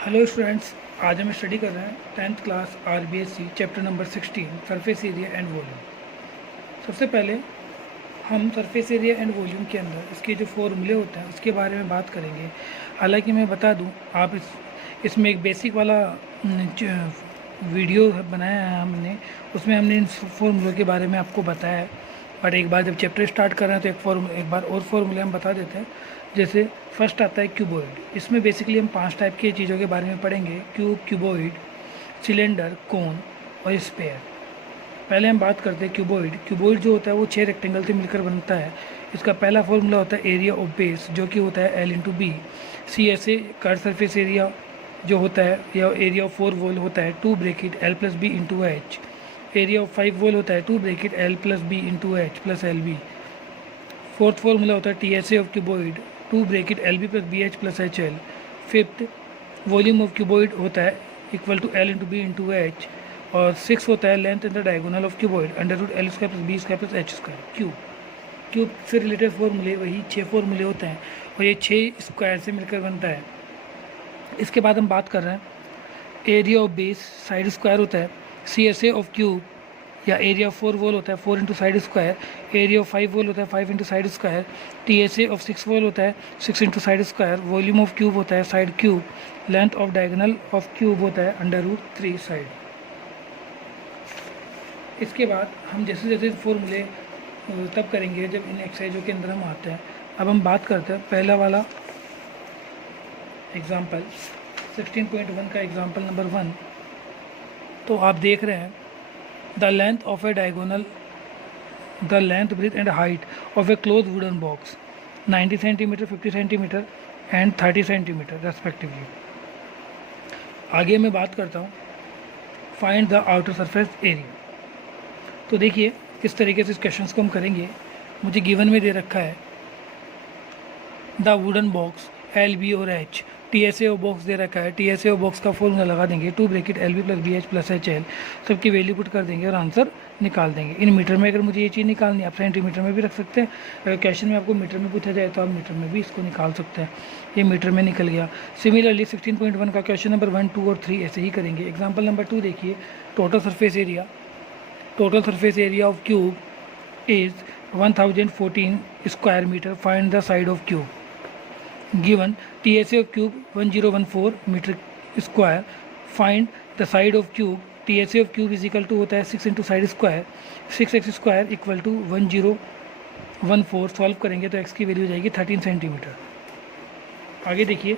Hello students, आज हम study कर रहे हैं 10th class RBSC chapter number 16 surface area and volume. सबसे पहले हम सरफेस एरिया एंड वॉल्यूम के अंदर इसके जो फॉर्मूले होते हैं उसके बारे में बात करेंगे। हालांकि मैं बता दूं, आप इसमें एक बेसिक वाला वीडियो बनाया है हमने, उसमें हमने इन फॉर्मूलों के बारे में आपको बताया है। बट एक बार जब चैप्टर स्टार्ट कर रहे हैं तो एक बार और फॉर्मूले हम बता देते हैं। जैसे फर्स्ट आता है क्यूबॉइड। इसमें बेसिकली हम 5 टाइप की चीज़ों के बारे में पढ़ेंगे: क्यूब, क्यूबॉइड, सिलेंडर, कोन और स्पेयर। पहले हम बात करते हैं क्यूबॉइड। क्यूबॉइड जो होता है वो 6 रेक्टेंगल से मिलकर बनता है। इसका पहला फॉर्मूला होता है एरिया ऑफ बेस, जो कि होता है L इंटू बी। सी ऐसे कर्व सरफेस एरिया जो होता है, या एरिया ऑफ 4 वॉल होता है 2 bracket L plus B into H. Area of 5 wall होता है 2 bracket L plus B into H plus L B. Fourth formula होता है T S A of cuboid 2 bracket L B plus B H plus H L. Fifth volume of cuboid होता है equal to L into B into H. और six होता है length in the diagonal of cuboid under root L square plus B square plus H square cube. Cube से related फॉर्मूले वही 6 फॉर्मूले होते हैं और ये 6 स्क्वायर से मिलकर बनता है। इसके बाद हम बात कर रहे हैं area of base, side square होता है C S A of cube, या एरिया ऑफ 4 वॉल होता है 4 into side square. Area of 5 wall होता है 5 into side square. T S A of 6 wall होता है 6 into side square. Volume of cube होता है side cube. Length of diagonal of cube होता है अंडर रूट 3 साइड। इसके बाद हम जैसे जैसे फॉर्मूले तब करेंगे जब इन एक्सरसाइजों के अंदर हम आते हैं। अब हम बात करते हैं पहला वाला एग्जाम्पल 16.1 का एग्जाम्पल नंबर 1। तो आप देख रहे हैं the length of a diagonal, the length, breadth and height of a closed wooden box 90 cm, 50 cm and 30 cm respectively। आगे मैं बात करता हूँ find the outer surface area. तो देखिए किस तरीके से इस क्वेश्चन को हम करेंगे। मुझे गिवन में दे रखा है the wooden box L B और H. T S A of box दे रखा है। T S A of box का फॉर्मूला लगा देंगे 2 bracket L B plus B H plus H L. सबकी वैल्यू पुट कर देंगे और आंसर निकाल देंगे। इन मीटर में अगर मुझे ये चीज़ निकालनी है, आप सेंटीमीटर में भी रख सकते हैं। अगर क्वेश्चन में आपको मीटर में पूछा जाए तो आप मीटर में भी इसको निकाल सकते हैं। ये मीटर में निकल गया। सिमिलरली 16.1 का क्वेश्चन नंबर 1, 2 और 3 ऐसे ही करेंगे। एग्जाम्पल नंबर 2 देखिए, total surface area. Total surface area of cube is 1014 square metre. Find the side of cube. Given TSA of cube 1014 metre square, find the side of cube. TSA of cube is equal to होता है 6 into side square, 6x square equal to 1014। Solve करेंगे तो x की value हो जाएगी 13 centimetre. आगे देखिए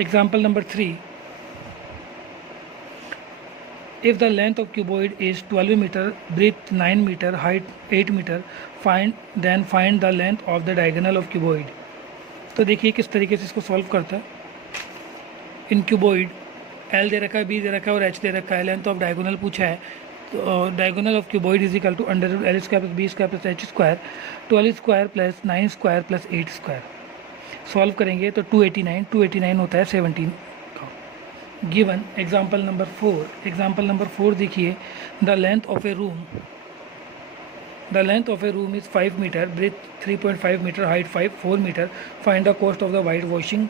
example number 3। If the length of cuboid is 12 metre, breadth 9 metre, height 8 metre, find the length of the diagonal of cuboid. तो देखिए किस तरीके से इसको सॉल्व करता है। इन क्यूबॉइड एल दे रखा है, बी दे रखा है और एच दे रखा है। लेंथ ऑफ डायगोनल पूछा है, तो diagonal of cuboid is equal to under root L square plus B square plus H square, 12 square plus 9 square plus 8 square. Solve करेंगे तो 289 होता है 17 का। Given example number 4। Example number 4 देखिए, the length of a room. The length of a room is 5 meter, breadth 3.5 meter, height 4 meter. Find the cost of the white washing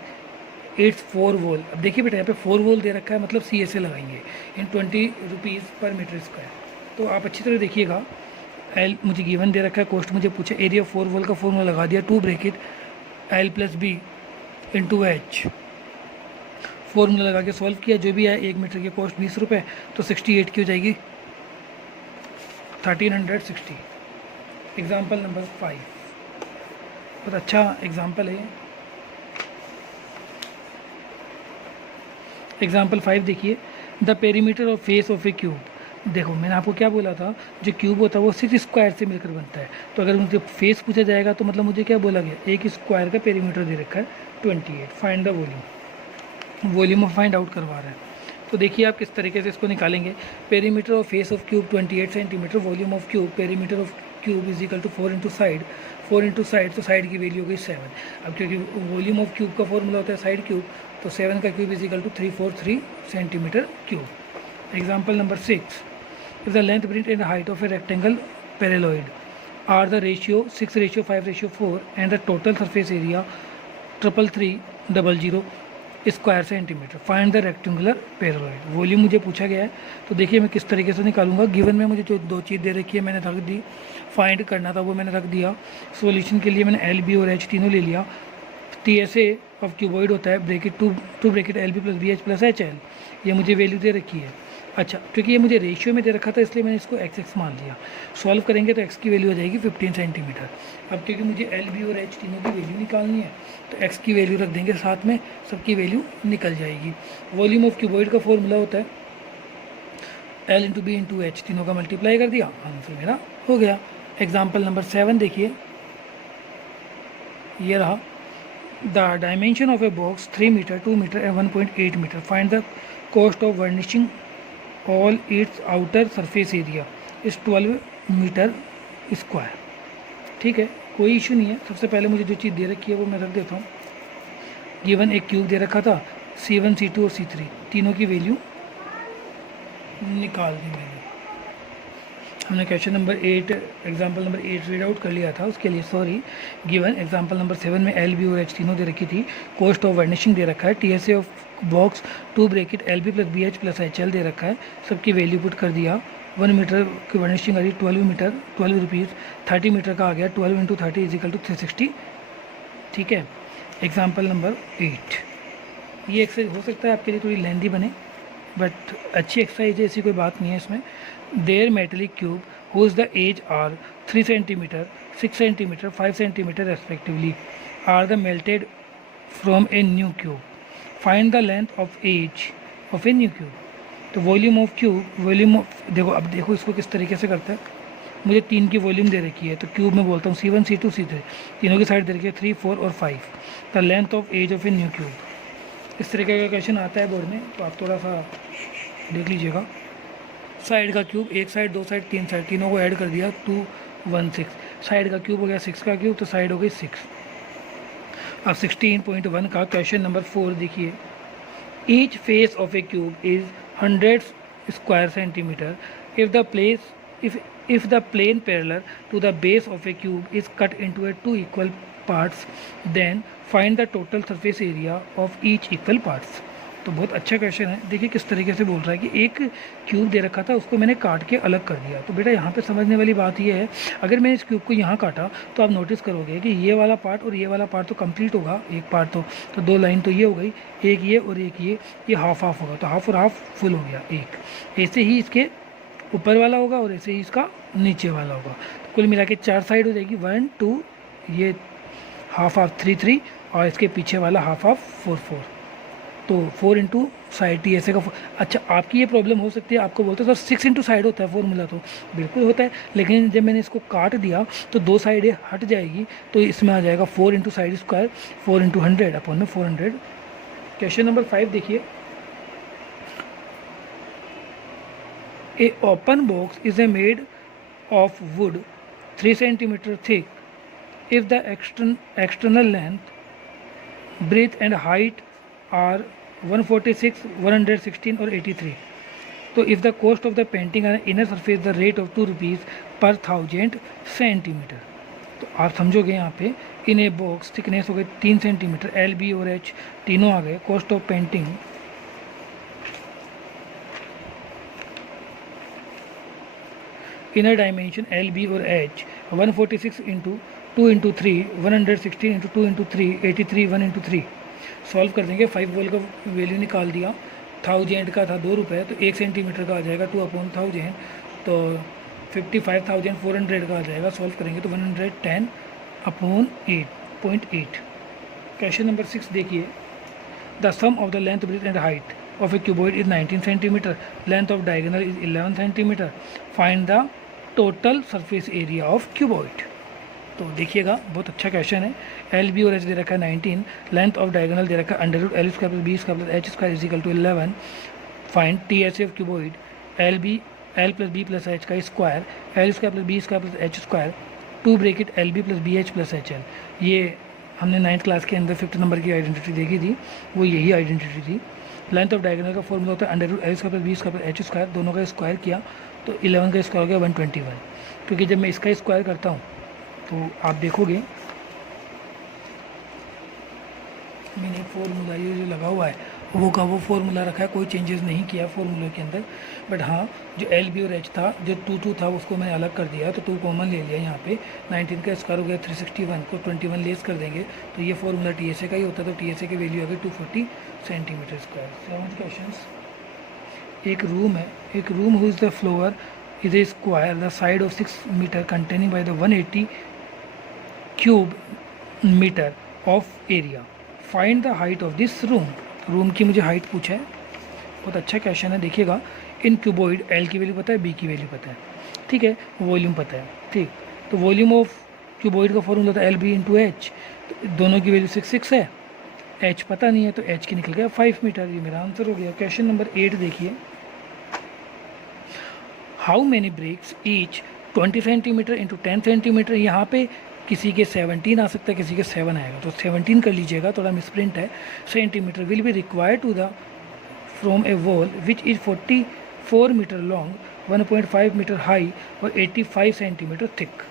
its 4 wall। अब देखिए बेटा, यहाँ पे 4 wall दे रखा है, मतलब सी S ए लगाएंगे इन 20 रुपीज़ पर मीटर स्क्वायर। तो आप अच्छी तरह देखिएगा, एल मुझे गिवन दे रखा है, कोस्ट मुझे पूछा, एरिया 4 वॉल का फॉर्मूला लगा दिया 2 bracket L plus B into H. Formula लगा के सॉल्व किया, जो भी है 1 मीटर की कॉस्ट 20 रुपये, तो 68 की हो जाएगी 1360। एग्जाम्पल नंबर 5 बहुत अच्छा एग्जाम्पल है। एग्जाम्पल 5 देखिए, the perimeter of face of A cube. देखो मैंने आपको क्या बोला था, जो क्यूब होता है वो 6 स्क्वायर से मिलकर बनता है। तो अगर मुझे फेस पूछा जाएगा तो मतलब मुझे क्या बोला गया, एक स्क्वायर का पेरीमीटर दे रखा है 28। Find the volume. Volume of find out करवा रहा है। तो देखिए आप किस तरीके से इसको निकालेंगे। Perimeter of face of cube 28 centimetre. Volume of cube, perimeter of cube is equal to 4 into side. 4 into side, तो साइड की वैल्यू हो गई 7। अब क्योंकि वॉल्यूम ऑफ क्यूब का फॉर्मूला होता है साइड क्यूब, तो 7 का cube is equal to 343 centimetre cube. Example number 6। If the length, breadth and height of a rectangle parallelepiped are the ratio 6:5:4 and the total surface area 33300 square centimetre. Find the rectangular parallel. Volume मुझे पूछा गया है, तो देखिए मैं किस तरीके से निकालूंगा। गिवन में मुझे जो दो चीज़ दे रखी है मैंने रख दी, फाइंड करना था वो मैंने रख दिया। सॉल्यूशन के लिए मैंने एल बी और एच तीनों ले लिया। T S A of cuboid होता है bracket two bracket L B plus B H plus H L, ये मुझे वैल्यू दे रखी है। अच्छा, क्योंकि ये मुझे रेशियो में दे रखा था इसलिए मैंने इसको एक्स एक्स मान लिया। सॉल्व करेंगे तो एक्स की वैल्यू हो जाएगी 15 सेंटीमीटर। अब क्योंकि मुझे एल बी और एच तीनों की वैल्यू निकालनी है तो एक्स की वैल्यू रख देंगे साथ में, सबकी वैल्यू निकल जाएगी। वॉल्यूम ऑफ क्यूबॉइड का फॉर्मूला होता है L into B into H, तीनों का मल्टीप्लाई कर दिया, आंसर मेरा हो गया। एग्जाम्पल नंबर 7 देखिए, ये रहा। The dimension of a box 3 metre 2 metre and 1.8 metre. Find the cost of varnishing all its outer surface area is 12 metre square. ठीक है, कोई इशू नहीं है। सबसे पहले मुझे जो चीज़ दे रखी है वो मैं रख देता हूँ। गिवन एक क्यूब दे रखा था, C1 C2 और C3, तीनों की वैल्यू निकाल दी मैंने। हमने question number 8 example number 8 read out कर लिया था, उसके लिए सॉरी। गिवन एग्जाम्पल नंबर 7 में एल बी और एच तीनों दे रखी थी। कॉस्ट ऑफ वर्निशिंग दे रखा है, T S A of box 2 bracket L B plus B H plus H L दे रखा है, सबकी वैल्यू पुट कर दिया। 1 मीटर की वर्निशिंग आ रही 12 मीटर 12 रुपीज़, 30 मीटर का आ गया 12 इंटू 30 इजिकल टू 360। ठीक है, एग्जाम्पल नंबर 8। ये एक्सरसाइज हो सकता है आपके लिए थोड़ी लेंदी बने, बट अच्छी एक्सरसाइज है, ऐसी कोई बात नहीं है इसमें। There metallic cube whose the age are 3 centimeter, 6 centimeter, 5 centimeter respectively are the melted from a new cube. Find the length of age of a new cube. तो volume of cube, volume of, देखो अब देखो इसको किस तरीके से करता है। मुझे 3 की वॉल्यूम दे रखी है तो क्यूब में बोलता हूँ C1 C2 C3, तीनों की साइड दे रखी है 3 4 और 5। The length of edge of a new cube, इस तरीके का क्वेश्चन आता है बोर्ड में, तो आप थोड़ा सा देख लीजिएगा। साइड का क्यूब, एक साइड 2 साइड 3 साइड, तीनों को ऐड कर दिया 2 1 6। साइड का क्यूब हो गया 6 का क्यूब, तो साइड हो गई 6। अब 16.1 का क्वेश्चन नंबर 4 देखिए। Each face of A cube is 100 square centimetre if the plane parallel to the base of a cube is cut into a 2 equal parts, then find the total surface area of each equal parts. तो बहुत अच्छा question है। देखिए किस तरीके से बोल रहा है कि एक क्यूब दे रखा था, उसको मैंने काट के अलग कर दिया। तो बेटा यहाँ पे समझने वाली बात ये है, अगर मैंने इस क्यूब को यहाँ काटा तो आप नोटिस करोगे कि ये वाला पार्ट और ये वाला पार्ट तो कंप्लीट होगा, एक पार्ट तो 2 लाइन तो ये हो गई, एक ये और एक ये हाफ हाफ होगा, तो हाफ और हाफ फुल हो गया एक। ऐसे ही इसके ऊपर वाला होगा और ऐसे ही इसका नीचे वाला होगा। तो कुल मिला के 4 साइड हो जाएगी, 1 2, ये हाफ हाफ 3 3 और इसके पीछे वाला हाफ हाफ 4 4। तो 4 इंटू साइड टी ऐसे का। अच्छा, आपकी ये प्रॉब्लम हो सकती है, आपको बोलते हैं सर 6 इंटू साइड होता है फॉर्मूला, तो बिल्कुल होता है, लेकिन जब मैंने इसको काट दिया तो 2 साइड हट जाएगी, तो इसमें आ जाएगा 4 into side square 4 into 100 upon में 400। क्वेश्चन नंबर 5 देखिए। A open box is a made of wood 3 centimetre thick if the external length, breadth and height are 146, 116 और 83। तो if the cost of the painting and inner surface the rate of 2 rupees per 1000 centimetre. तो आप समझोगे यहाँ पे इन a box thickness हो गई 3 centimetre, L B और एच तीनों आ गए। Cost of painting inner dimension L B और H 146 into 2 into 3, 116 into 2 into 3, 83, 1 into 3। Solve कर देंगे। 5 वोल्ट का वैल्यू निकाल दिया, 1000 का था 2 रुपये, तो 1 सेंटीमीटर का आ जाएगा 2/1000, तो 55,400 का आ जाएगा। सॉल्व करेंगे तो 110/8.8। क्वेश्चन नंबर 6 देखिए। The sum of the length, breadth and height of a cuboid is 19 centimetre, length of diagonal is 11 centimetre. Find the total surface area of cuboid. तो देखिएगा बहुत अच्छा क्वेश्चन है। एल बी और H दे रखा है 19, लेंथ ऑफ डायगोनल दे रखा है √L² + B² + H² is equal to 11। Find T S of cuboid L + B + H का square, L² + B² + H², 2 bracket LB + BH + HL। ये हमने 9th क्लास के अंदर 5th नंबर की आइडेंटिटी देखी थी, वो यही आइडेंटिटी थी। लेंथ ऑफ डायगोनल का फॉर्मूला होता है √L² + B² + H², दोनों का स्क्वायर किया तो 11 का स्क्वायर हो गया 121। क्योंकि जब मैं इसका स्क्वायर करता हूँ तो आप देखोगे मैंने फॉर्मूला ये जो लगा हुआ है वो का वो फॉर्मूला रखा है, कोई चेंजेस नहीं किया फॉर्मूले के अंदर। बट हाँ, जो एल बी और एच था, जो 2 था उसको मैंने अलग कर दिया, तो 2 कॉमन ले लिया यहाँ पे। 19 का स्क्वायर हो गया 361 को 21 लेस कर देंगे तो ये फॉर्मूला टी एस ए का ही होता है, तो टी एस ए की वैल्यू आ गई 240 सेंटीमीटर स्क्वायर। 7th क्वेश्चन, एक रूम है, एक room whose the floor is a square the side of 6 metre containing by the 180 cube metre of area, find the height of this room. Room की मुझे height पूछा है, बहुत अच्छा question है। देखिएगा, इन क्यूबॉइड एल की वैल्यू पता है, बी की वैल्यू पता है, ठीक है, वॉल्यूम पता है, ठीक। तो वॉल्यूम ऑफ क्यूबॉइड का फॉर्मूला था एल बी इंटू एच, तो दोनों की वैल्यू 6 है, एच पता नहीं है तो एच की निकल गया 5 मीटर। ये मेरा आंसर हो गया। क्वेश्चन नंबर 8 देखिए, how many bricks each 20 centimetre into 10 centimetre. यहाँ पे किसी के 17 आ सकता है, किसी के 7 आएगा, तो 17 कर लीजिएगा, थोड़ा मिसप्रिंट है। Centimetre will be required to the from a wall which is 44 metre long, 1.5 metre high और 85 सेंटीमीटर थिक।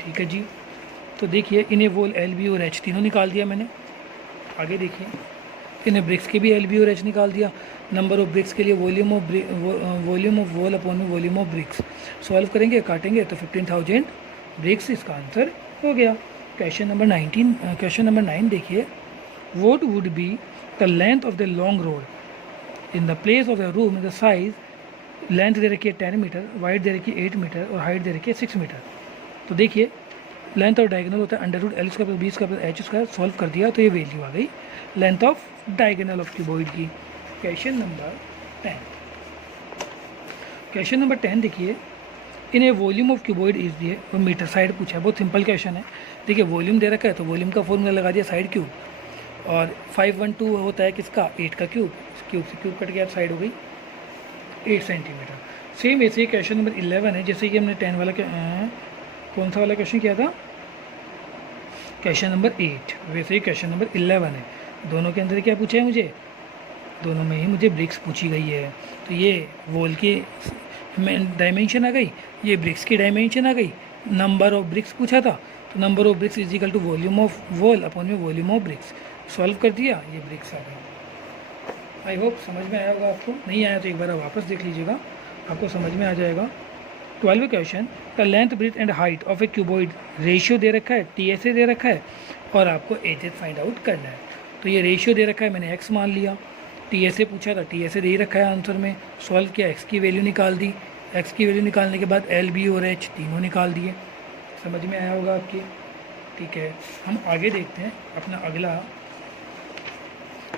ठीक है जी। तो देखिए, इन्हें वॉल एल बी और एच तीनों निकाल दिया मैंने। आगे देखिए, इन्हें ब्रिक्स के भी एल बी और एच निकाल दिया। नंबर ऑफ ब्रिक्स के लिए वॉल्यूम ऑफ वॉल अपॉन में वॉल्यूम ऑफ ब्रिक्स। सॉल्व करेंगे, काटेंगे तो 15,000 ब्रिक्स इसका आंसर हो गया। क्वेश्चन नंबर 9 देखिए, what would be the length of the long road in the place of the room in the size. Length दे रखी है 10 मीटर, वाइड दे रखी है 8 मीटर और हाइट दे रखी है 6 मीटर। तो देखिए, लेंथ और डायगोनल होता है under root L square plus B square plus H square. Solve कर दिया तो ये वैल्यू आ गई length of diagonal of cuboid की। क्वेश्चन नंबर 10 देखिए, in a volume of cuboid is दिए और मीटर साइड पूछा है। बहुत सिंपल क्वेश्चन है। देखिए, वॉल्यूम दे रखा है तो वॉल्यूम का फॉर्मूला लगा दिया साइड क्यूब, और 512 होता है किसका, 8 का क्यूब, क्यूब से क्यूब कट गया, साइड हो गई 8 सेंटीमीटर। सेम ऐसे ही क्वेश्चन नंबर 11 है, जैसे कि हमने 10 वाला कौन सा वाला क्वेश्चन किया था, क्वेश्चन नंबर 8, वैसे ही क्वेश्चन नंबर 11 है। दोनों के अंदर क्या पूछा है मुझे, दोनों में ही मुझे ब्रिक्स पूछी गई है। तो ये वॉल की डायमेंशन आ गई, ये ब्रिक्स की डायमेंशन आ गई। नंबर ऑफ ब्रिक्स पूछा था, तो number of bricks is equal to volume of wall upon में वॉल्यूम ऑफ ब्रिक्स। सॉल्व कर दिया, ये ब्रिक्स आ गई। आई होप समझ में आया होगा आपको। नहीं आया तो एक बार वापस देख लीजिएगा, आपको समझ में आ जाएगा। 12 question, the length breadth and height of a cuboid ratio दे रखा है, TSA दे रखा है, और आपको एजेस फाइंड आउट करना है। तो ये रेशियो दे रखा है, मैंने x मान लिया। TSA पूछा था, TSA दे ही रखा है आंसर में। सॉल्व किया, x की वैल्यू निकाल दी। x की वैल्यू निकालने के बाद L, B और H तीनों निकाल दिए। समझ में आया होगा आपके। ठीक है, हम आगे देखते हैं अपना अगला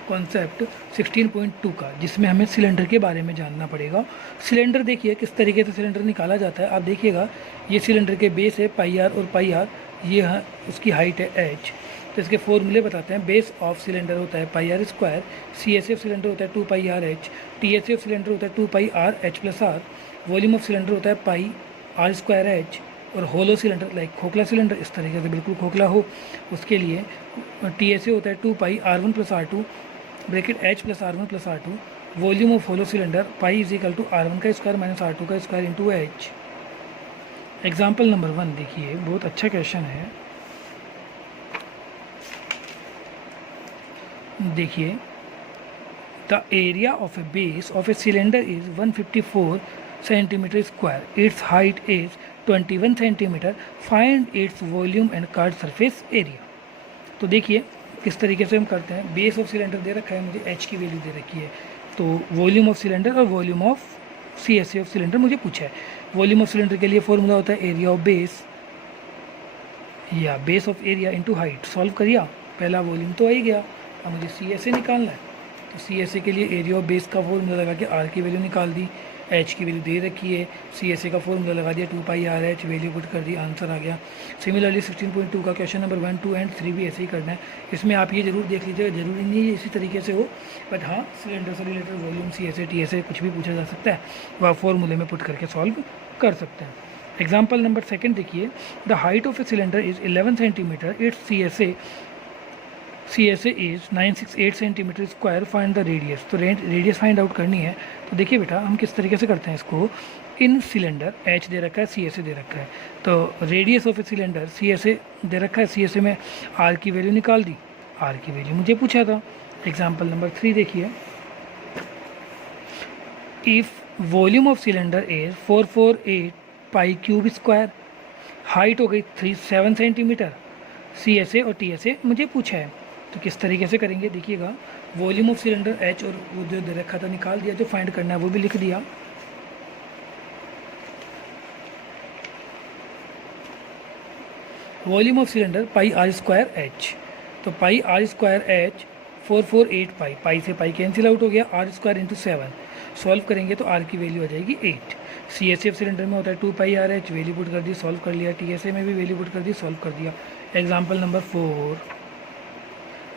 कॉन्सेप्ट 16.2 का, जिसमें हमें सिलेंडर के बारे में जानना पड़ेगा। सिलेंडर देखिए किस तरीके से सिलेंडर निकाला जाता है। आप देखिएगा, ये सिलेंडर के बेस है पाई आर और पाई आर, ये है उसकी हाइट है h। तो इसके फॉर्मूले बताते हैं। बेस ऑफ सिलेंडर होता है pi are square, CSF cylinder होता है 2 pi R H, TSF cylinder होता है 2 pi R H plus R, volume of cylinder होता है पाई आर स्क्वायर एच, और होलो सिलेंडर लाइक खोखला सिलेंडर इस तरीके से बिल्कुल खोखला हो उसके लिए TSA होता है 2 pi R1 plus R2 bracket H plus R1 plus R2, volume of hollow cylinder pi is equal to R1 का स्क्वायर माइनस R2 का square into H। Example number 1 देखिए, बहुत अच्छा क्वेश्चन है। देखिए, the area of a base of a cylinder is 154 centimetre square, its height is 21 centimetre, find its volume and curved surface area. तो देखिए किस तरीके से हम करते हैं। बेस ऑफ सिलेंडर दे रखा है मुझे, H की वैल्यू दे रखी है, तो वॉल्यूम ऑफ सिलेंडर और volume of CSA of cylinder मुझे पूछा है। वॉल्यूम ऑफ सिलेंडर के लिए फॉर्मूला होता है एरिया ऑफ बेस या base of area into height. Solve करिए, पहला वॉल्यूम तो आ ही गया, अब मुझे CSA निकालना है। तो CSA के लिए एरिया ऑफ बेस का फॉर्मूला लगा के R की वैल्यू निकाल दी, H की वैल्यू दे रखी है, CSA का फॉर्मूला लगा दिया 2 pi R H, value put कर दी, आंसर आ गया। सिमिलरली 16.2 का क्वेश्चन नंबर 1, 2 एंड 3 भी ऐसे ही करना है। इसमें आप ये जरूर देख लीजिएगा, जरूरी नहीं है इसी तरीके से हो, बट हाँ सिलेंडर से रिलेटेड वॉल्यूम CSA TSA कुछ भी पूछा जा सकता है, वह फॉर्मूले में पुट करके सॉल्व कर सकते हैं। एग्जाम्पल नंबर 2 देखिए, the height of a cylinder is 11 centimetre, it's CSA is 968 centimetre square, find the radius. तो रेडियस फाइंड आउट करनी है। तो देखिए बेटा, हम किस तरीके से करते हैं इसको। इन सिलेंडर H दे रखा है, CSA दे रखा है, तो radius of a cylinder CSA दे रखा है, CSA में R की वैल्यू निकाल दी, आर की वैल्यू मुझे पूछा था। एग्जाम्पल नंबर 3 देखिए, if volume of cylinder is 448 pi cube square, height हो गई 7 सेंटीमीटर, सी एस ए और टी एस ए मुझे पूछा है। तो किस तरीके से करेंगे देखिएगा, वॉल्यूम ऑफ सिलेंडर एच और वो जो दे रखा था निकाल दिया, जो फाइंड करना है वो भी लिख दिया। Volume of cylinder pi are square h, तो pi are square h 448 pi, pi से पाई कैंसिल आउट हो गया, आर स्क्वायर इंटू 7 सॉल्व करेंगे तो आर की वैल्यू आ जाएगी 8। सी एस एफ सिलेंडर में होता है 2 pi R H, value put कर दी, सॉल्व कर लिया। टी एस ए में भी वैल्यू पुट कर दी, सॉल्व कर दिया। Example number 4,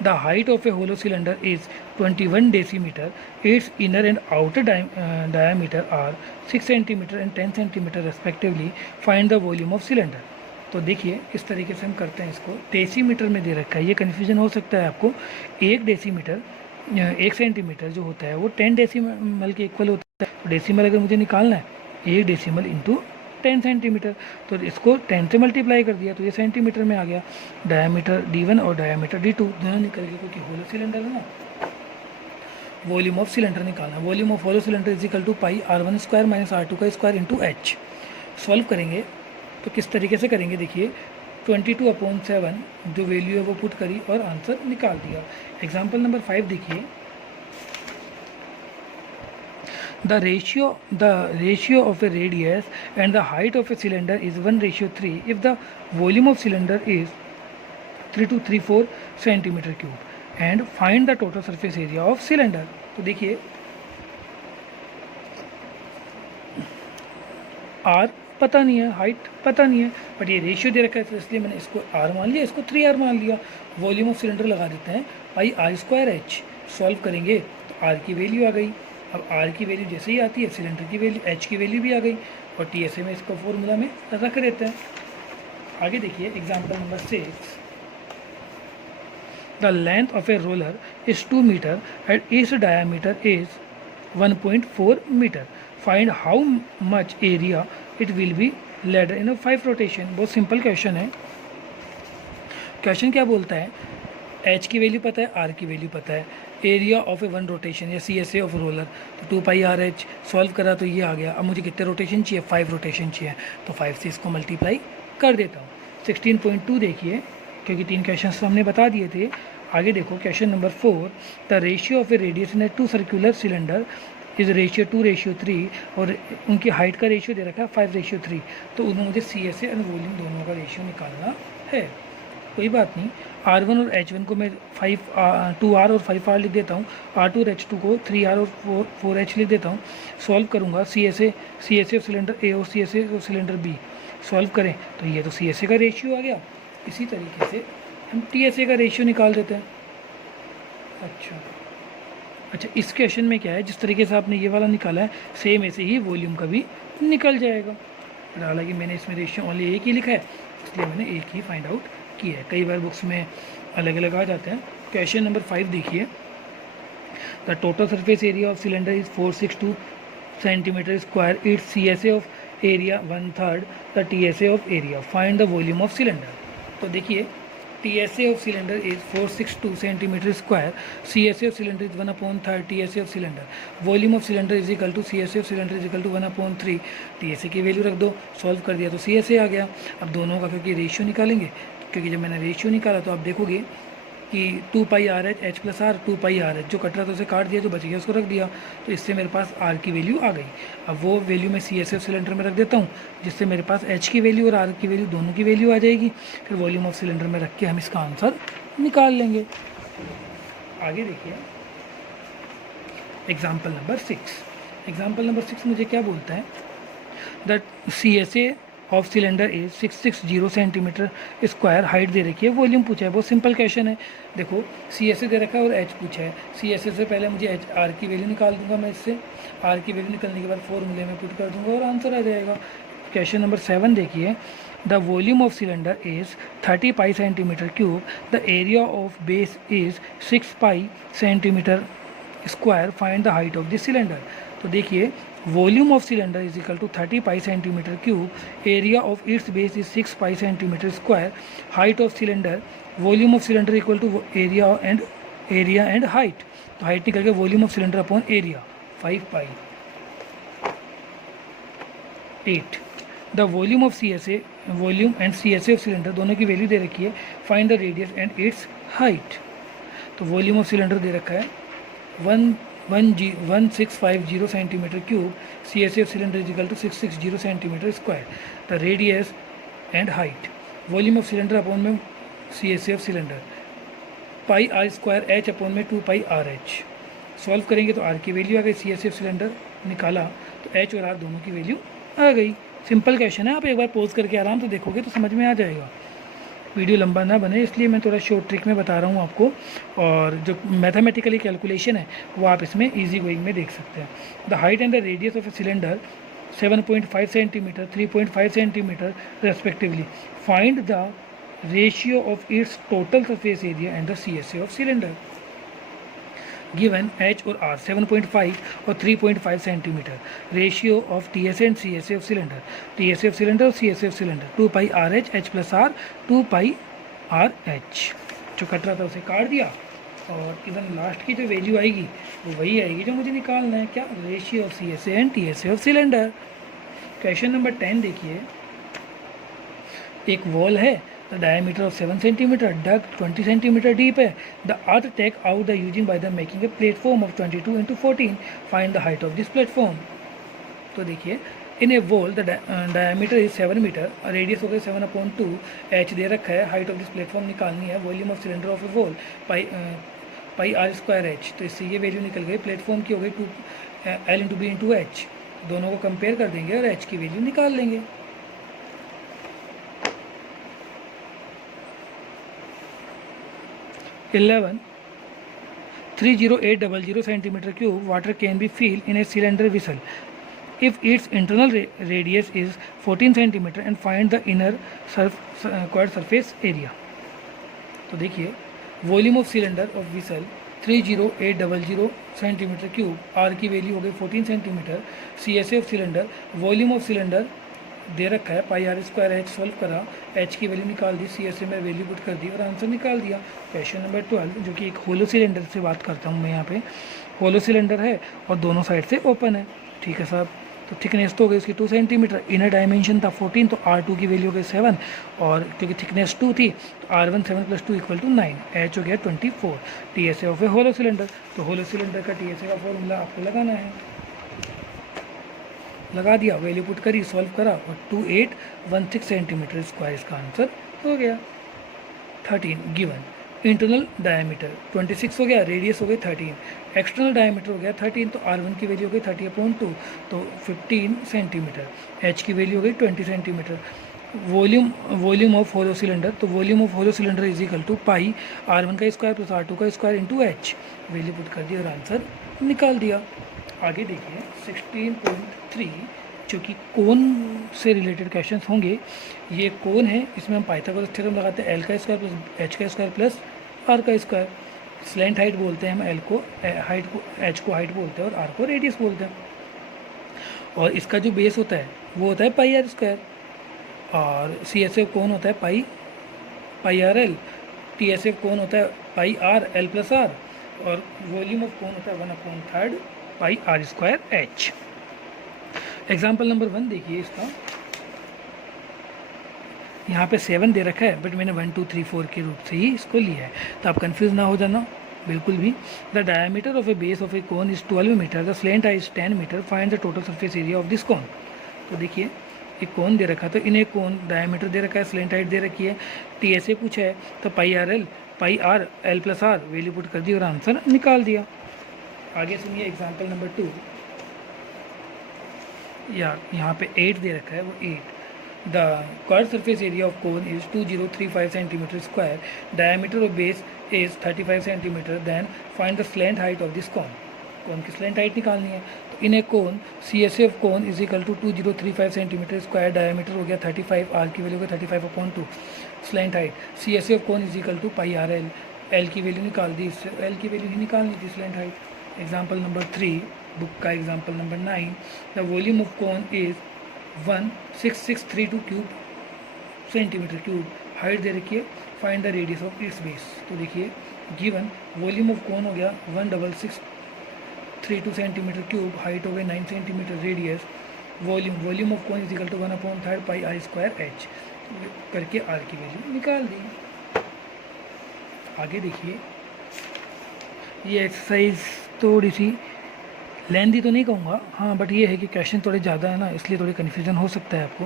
the height of a hollow cylinder is 21 decimetre, its inner and outer diameter are 6 centimetre and 10 centimetre respectively, find the volume of cylinder. तो देखिए इस तरीके से हम करते हैं इसको। डेसीमीटर में दे रखा है, ये कन्फ्यूजन हो सकता है आपको। 1 सेंटीमीटर जो होता है वो 10 डेसीमल के इक्वल होता है। तो डेसीमल अगर मुझे निकालना है, 1 डेसीमल इंटू 10 सेंटीमीटर, तो इसको 10 से मल्टीप्लाई कर दिया तो ये सेंटीमीटर में आ गया। डायमीटर D1 और डायमीटर D2 दोनों निकल गए, क्योंकि होलो सिलेंडर है ना। वॉल्यूम ऑफ सिलेंडर निकालना, volume of hollow cylinder is equal to pi R1 square minus R2 का स्क्वायर इंटू एच। सॉल्व करेंगे तो किस तरीके से करेंगे देखिए, 22/7 जो वैल्यू है वो पुट करी और आंसर निकाल दिया। एग्जाम्पल नंबर 5 देखिए, the ratio of a radius and the height of a cylinder is 1:3 if the volume of cylinder is 3234 centimeter cube and find the total surface area of cylinder। तो देखिए R पता नहीं है, height पता नहीं है, but ये ratio दे रखा है तो इसलिए मैंने इसको R मान लिया, इसको 3R मान लिया। वॉल्यूम ऑफ सिलेंडर लगा देते हैं पाई आर स्क्वायर एच। सॉल्व करेंगे तो R की वैल्यू आ गई। अब R की वैल्यू जैसे ही आती है, सिलेंडर की वैल्यू H की वैल्यू भी आ गई, और टी एस ए में इसको फॉर्मूला में रख देते हैं। आगे देखिए example number 6, the length of a roller is 2 metre and its diameter is 1.4 metre, find how much area it will be ladder in 5 rotation. बहुत सिंपल क्वेश्चन है। क्वेश्चन क्या बोलता है, एच की वैल्यू पता है, आर की वैल्यू पता है, एरिया ऑफ ए 1 रोटेशन या C S A of roller, तो 2 पाई आर एच सॉल्व करा तो ये आ गया। अब मुझे कितने रोटेशन चाहिए, 5 रोटेशन चाहिए, तो 5 से इसको मल्टीप्लाई कर देता हूँ। 16.2 देखिए, क्योंकि 3 क्वेश्चन तो हमने बता दिए थे। आगे देखो question number 4, the ratio of a radius in A 2 circular cylinder is ratio 2:3, और उनकी हाइट का रेशियो दे रखा है 5:3, तो उन्होंने मुझे सी एस ए और वॉल्यूम दोनों का रेशियो निकालना है। कोई बात नहीं, R1 और H1 को मैं 2R और 5R लिख देता हूँ, R2 और H2 को 3R और 4H लिख देता हूँ। सॉल्व करूँगा, C S A of cylinder A और C S A of cylinder B solve करें तो ये तो सी एस ए का रेशियो आ गया। इसी तरीके से हम टी एस ए का रेशियो निकाल देते हैं। अच्छा, इस क्वेश्चन में क्या है, जिस तरीके से आपने ये वाला निकाला है सेम ऐसे ही वॉल्यूम का भी निकल जाएगा। हालांकि मैंने इसमें रेशियो ओनली एक ही लिखा है, इसलिए मैंने एक ही फाइंड आउट किया है। कई बार बुक्स में अलग अलग आ जाते हैं। क्वेश्चन नंबर 5 देखिए, the total surface area of cylinder is 462 centimetre square, its C S A of area 1/3 the T S A of area, find the volume of cylinder. तो देखिए T S A of cylinder is 462 centimetre square, C S A of cylinder is 1/3 T S A of cylinder, volume of cylinder is equal to C S A of cylinder is equal to 1/3, T S ए की value रख दो, solve कर दिया तो सी S ए आ गया। अब दोनों का क्योंकि रेशियो निकालेंगे, क्योंकि जब मैंने रेशियो निकाला तो आप देखोगे कि 2 pi R H, H plus R, 2 pi R H जो कट रहा था उसे काट दिया, जो बच गया उसको रख दिया, तो इससे मेरे पास आर की वैल्यू आ गई। अब वो वैल्यू मैं सी एस एफ सिलेंडर में रख देता हूँ, जिससे मेरे पास एच की वैल्यू और आर की वैल्यू दोनों की वैल्यू आ जाएगी। फिर वॉल्यूम ऑफ सिलेंडर में रख के हम इसका आंसर निकाल लेंगे। आगे देखिए एग्जाम्पल नंबर 6। एग्जाम्पल नंबर 6 मुझे क्या बोलता है, that C S A of cylinder is 660 centimetre square, height दे रखी है, वॉल्यूम पूछा है। बहुत सिंपल क्वेश्चन है। देखो सी एस ए दे रखा है और एच पूछा है। सी एस ए से पहले मुझे एच आर की वैल्यू निकाल दूंगा मैं, इससे आर की वैल्यू निकलने के बाद फॉर्मूले में पुट कर दूंगा और आंसर आ जाएगा। क्वेश्चन नंबर 7 देखिए, the volume of cylinder is 30 pi centimetre cube, the area of base is 6 pi centimetre square, find the height of the cylinder. तो तो देखिए volume of cylinder is equal to 30 pi centimetre cube, area of its base is 6 pi centimetre square, height of cylinder, volume of cylinder equal to area and height, तो height निकल के volume of cylinder upon area 5 pi. 8 the volume of CSA, volume and CSA of cylinder दोनों की value दे रखी है, find the radius and its height. तो volume of cylinder दे रखा है 1650 centimetre cube, CSA of cylinder is equal to 660 centimetre square, the radius and height, volume of cylinder upon में CSA of cylinder, pi are square h upon में 2 pi R H. Solve करेंगे तो r की value आ गई, CSA of cylinder निकाला तो H और आर दोनों की वैल्यू आ गई। सिंपल क्वेश्चन है, आप एक बार पोज करके आराम से देखोगे तो समझ में आ जाएगा। वीडियो लंबा ना बने इसलिए मैं थोड़ा शॉर्ट ट्रिक में बता रहा हूँ आपको, और जो मैथमेटिकली कैलकुलेशन है वो आप इसमें इजी गोइंग में देख सकते हैं। The height and the radius of a cylinder 7.5 centimetre 3.5 centimetre respectively, find the ratio of its total surface area and the CSA of cylinder. Given H और R 7.5 और 3.5 centimetre, ratio of TSA and CSA of cylinder, TSA of cylinder और CSA of cylinder 2 pi RH, H plus R 2 pi RH। जो cut रहा था उसे काट दिया, और इवन लास्ट की जो वैल्यू आएगी वो वही आएगी जो मुझे निकालना है, क्या, ratio of CSA and TSA of cylinder. Question number 10 देखिए, एक वॉल है, the diameter of 7 centimetre, dug 20 centimetre deep है, the earth take out the using by the making a platform of 22 into 14, find the height of this platform. तो देखिए in a wall the diameter is 7 metre, radius हो गया 7/2, H दे रखा है, height of this platform निकालनी है, volume of cylinder of a wall pi are square h, तो इससे ये वैल्यू निकल गई, प्लेटफॉर्म की हो गई 2 L into B into h, दोनों को कंपेयर कर देंगे और एच की वैल्यू निकाल लेंगे। 11 30800 centimeter cube water can be filled in a cylinder vessel if its internal radius is 14 centimeter and find the inner required surface area। तो देखिए volume of cylinder of vessel 30800 centimetre cube, R की value हो गई 14 centimetre, CSA of cylinder, volume of cylinder दे रखा है pi are square H, solve करा, H की वैल्यू निकाल दी, CSA में वैल्यू पुट कर दी और आंसर निकाल दिया। क्वेश्चन नंबर 12 जो कि एक होलो सिलेंडर से बात करता हूँ मैं, यहाँ पे होलो सिलेंडर है और दोनों साइड से ओपन है, ठीक है साहब। तो थिकनेस तो हो गई इसकी 2 सेंटीमीटर, इनर डायमेंशन था 14, तो R2 की वैल्यू हो गई 7, और क्योंकि थिकनेस 2 थी तो R1 7 + 2 = 9, एच हो गया 24। TSA of a hollow cylinder, तो होलो सिलेंडर का TSA का फॉर्मूला आपको लगाना है, लगा दिया, वैल्यू पुट करी, सॉल्व करा और 2816 सेंटीमीटर स्क्वायर इसका आंसर हो गया। 13 गिवन इंटरनल डायमीटर 26 हो गया, रेडियस हो गई 13, एक्सटर्नल डायमीटर हो गया 13, तो R1 की वैल्यू हो गई 30/2, तो 15 सेंटीमीटर, एच की वैल्यू हो गई 20 centimetre. Volume of hollow cylinder, तो volume of hollow cylinder is equal to pi R1 का स्क्वायर प्लस R2 का square into H, value put कर दिया और आंसर निकाल दिया। आगे देखिए 16.3 जो कि कोन से रिलेटेड क्वेश्चंस होंगे। ये कोन है, इसमें हम पाइथागोरस थ्योरम लगाते हैं, एल का स्क्वायर प्लस एच का स्क्वायर प्लस आर का स्क्वायर। स्लैंट हाइट बोलते हैं हम एल को, हाइट को एच को हाइट बोलते हैं और आर को रेडियस बोलते हैं। और इसका जो बेस होता है वो होता है पाई आर स्क्वायर, और CSA कोन होता है pi are L, TSA cone होता है pi R L plus R, और वॉल्यूम ऑफ कोन होता है 1/3 pi are square H. Example number 1 देखिए इसका, यहाँ पे 7 दे रखा है बट मैंने 1 2 3 4 के रूप से ही इसको लिया है, तो आप कंफ्यूज ना हो जाना बिल्कुल भी। The diameter of a base of a cone is 12 metre, the slant height is 10 metre, find the total surface area of this cone. तो देखिए एक कोन दे रखा, तो इन्हें कोन डायमीटर दे रखा है, स्लैंट हाइट दे रखी है, TSA पूछा है, तो pi R L plus R value put कर दी और आंसर निकाल दिया। आगे सुनिए एग्जाम्पल नंबर 2, यार यहाँ पे 8 दे रखा है, वो 8 the curved surface area of cone is 2035 centimetre square, diameter of base is 35 centimetre, then find the slant height of this cone. Cone की स्लैंट हाइट निकालनी है, तो in a cone CSA of cone is equal to 2035 centimetre square, diameter हो गया 35, R की value हो गया 35/2, slant height CSA of cone is equal to pi RL, L की वैल्यू निकाल दी, इससे एल की वैल्यू ही निकालनी थी, slant height. Example number 3 book का example number 9, the volume of cone is 16632 cube centimetre cube, height दे रखी है, find the radius of its base. तो देखिए गिवन वॉल्यूम ऑफ कोन हो गया 16632 सेंटीमीटर क्यूब, हाइट हो गई 9 centimetre, radius volume of cone is equal to 1/3 pi are square h करके आर की वैल्यू निकाल दी। आगे देखिए ये एक्सरसाइज थोड़ी सी लेंदी तो नहीं कहूँगा, हाँ, बट ये है कि क्वेश्चन थोड़े ज़्यादा है ना, इसलिए थोड़ी कन्फ्यूजन हो सकता है आपको।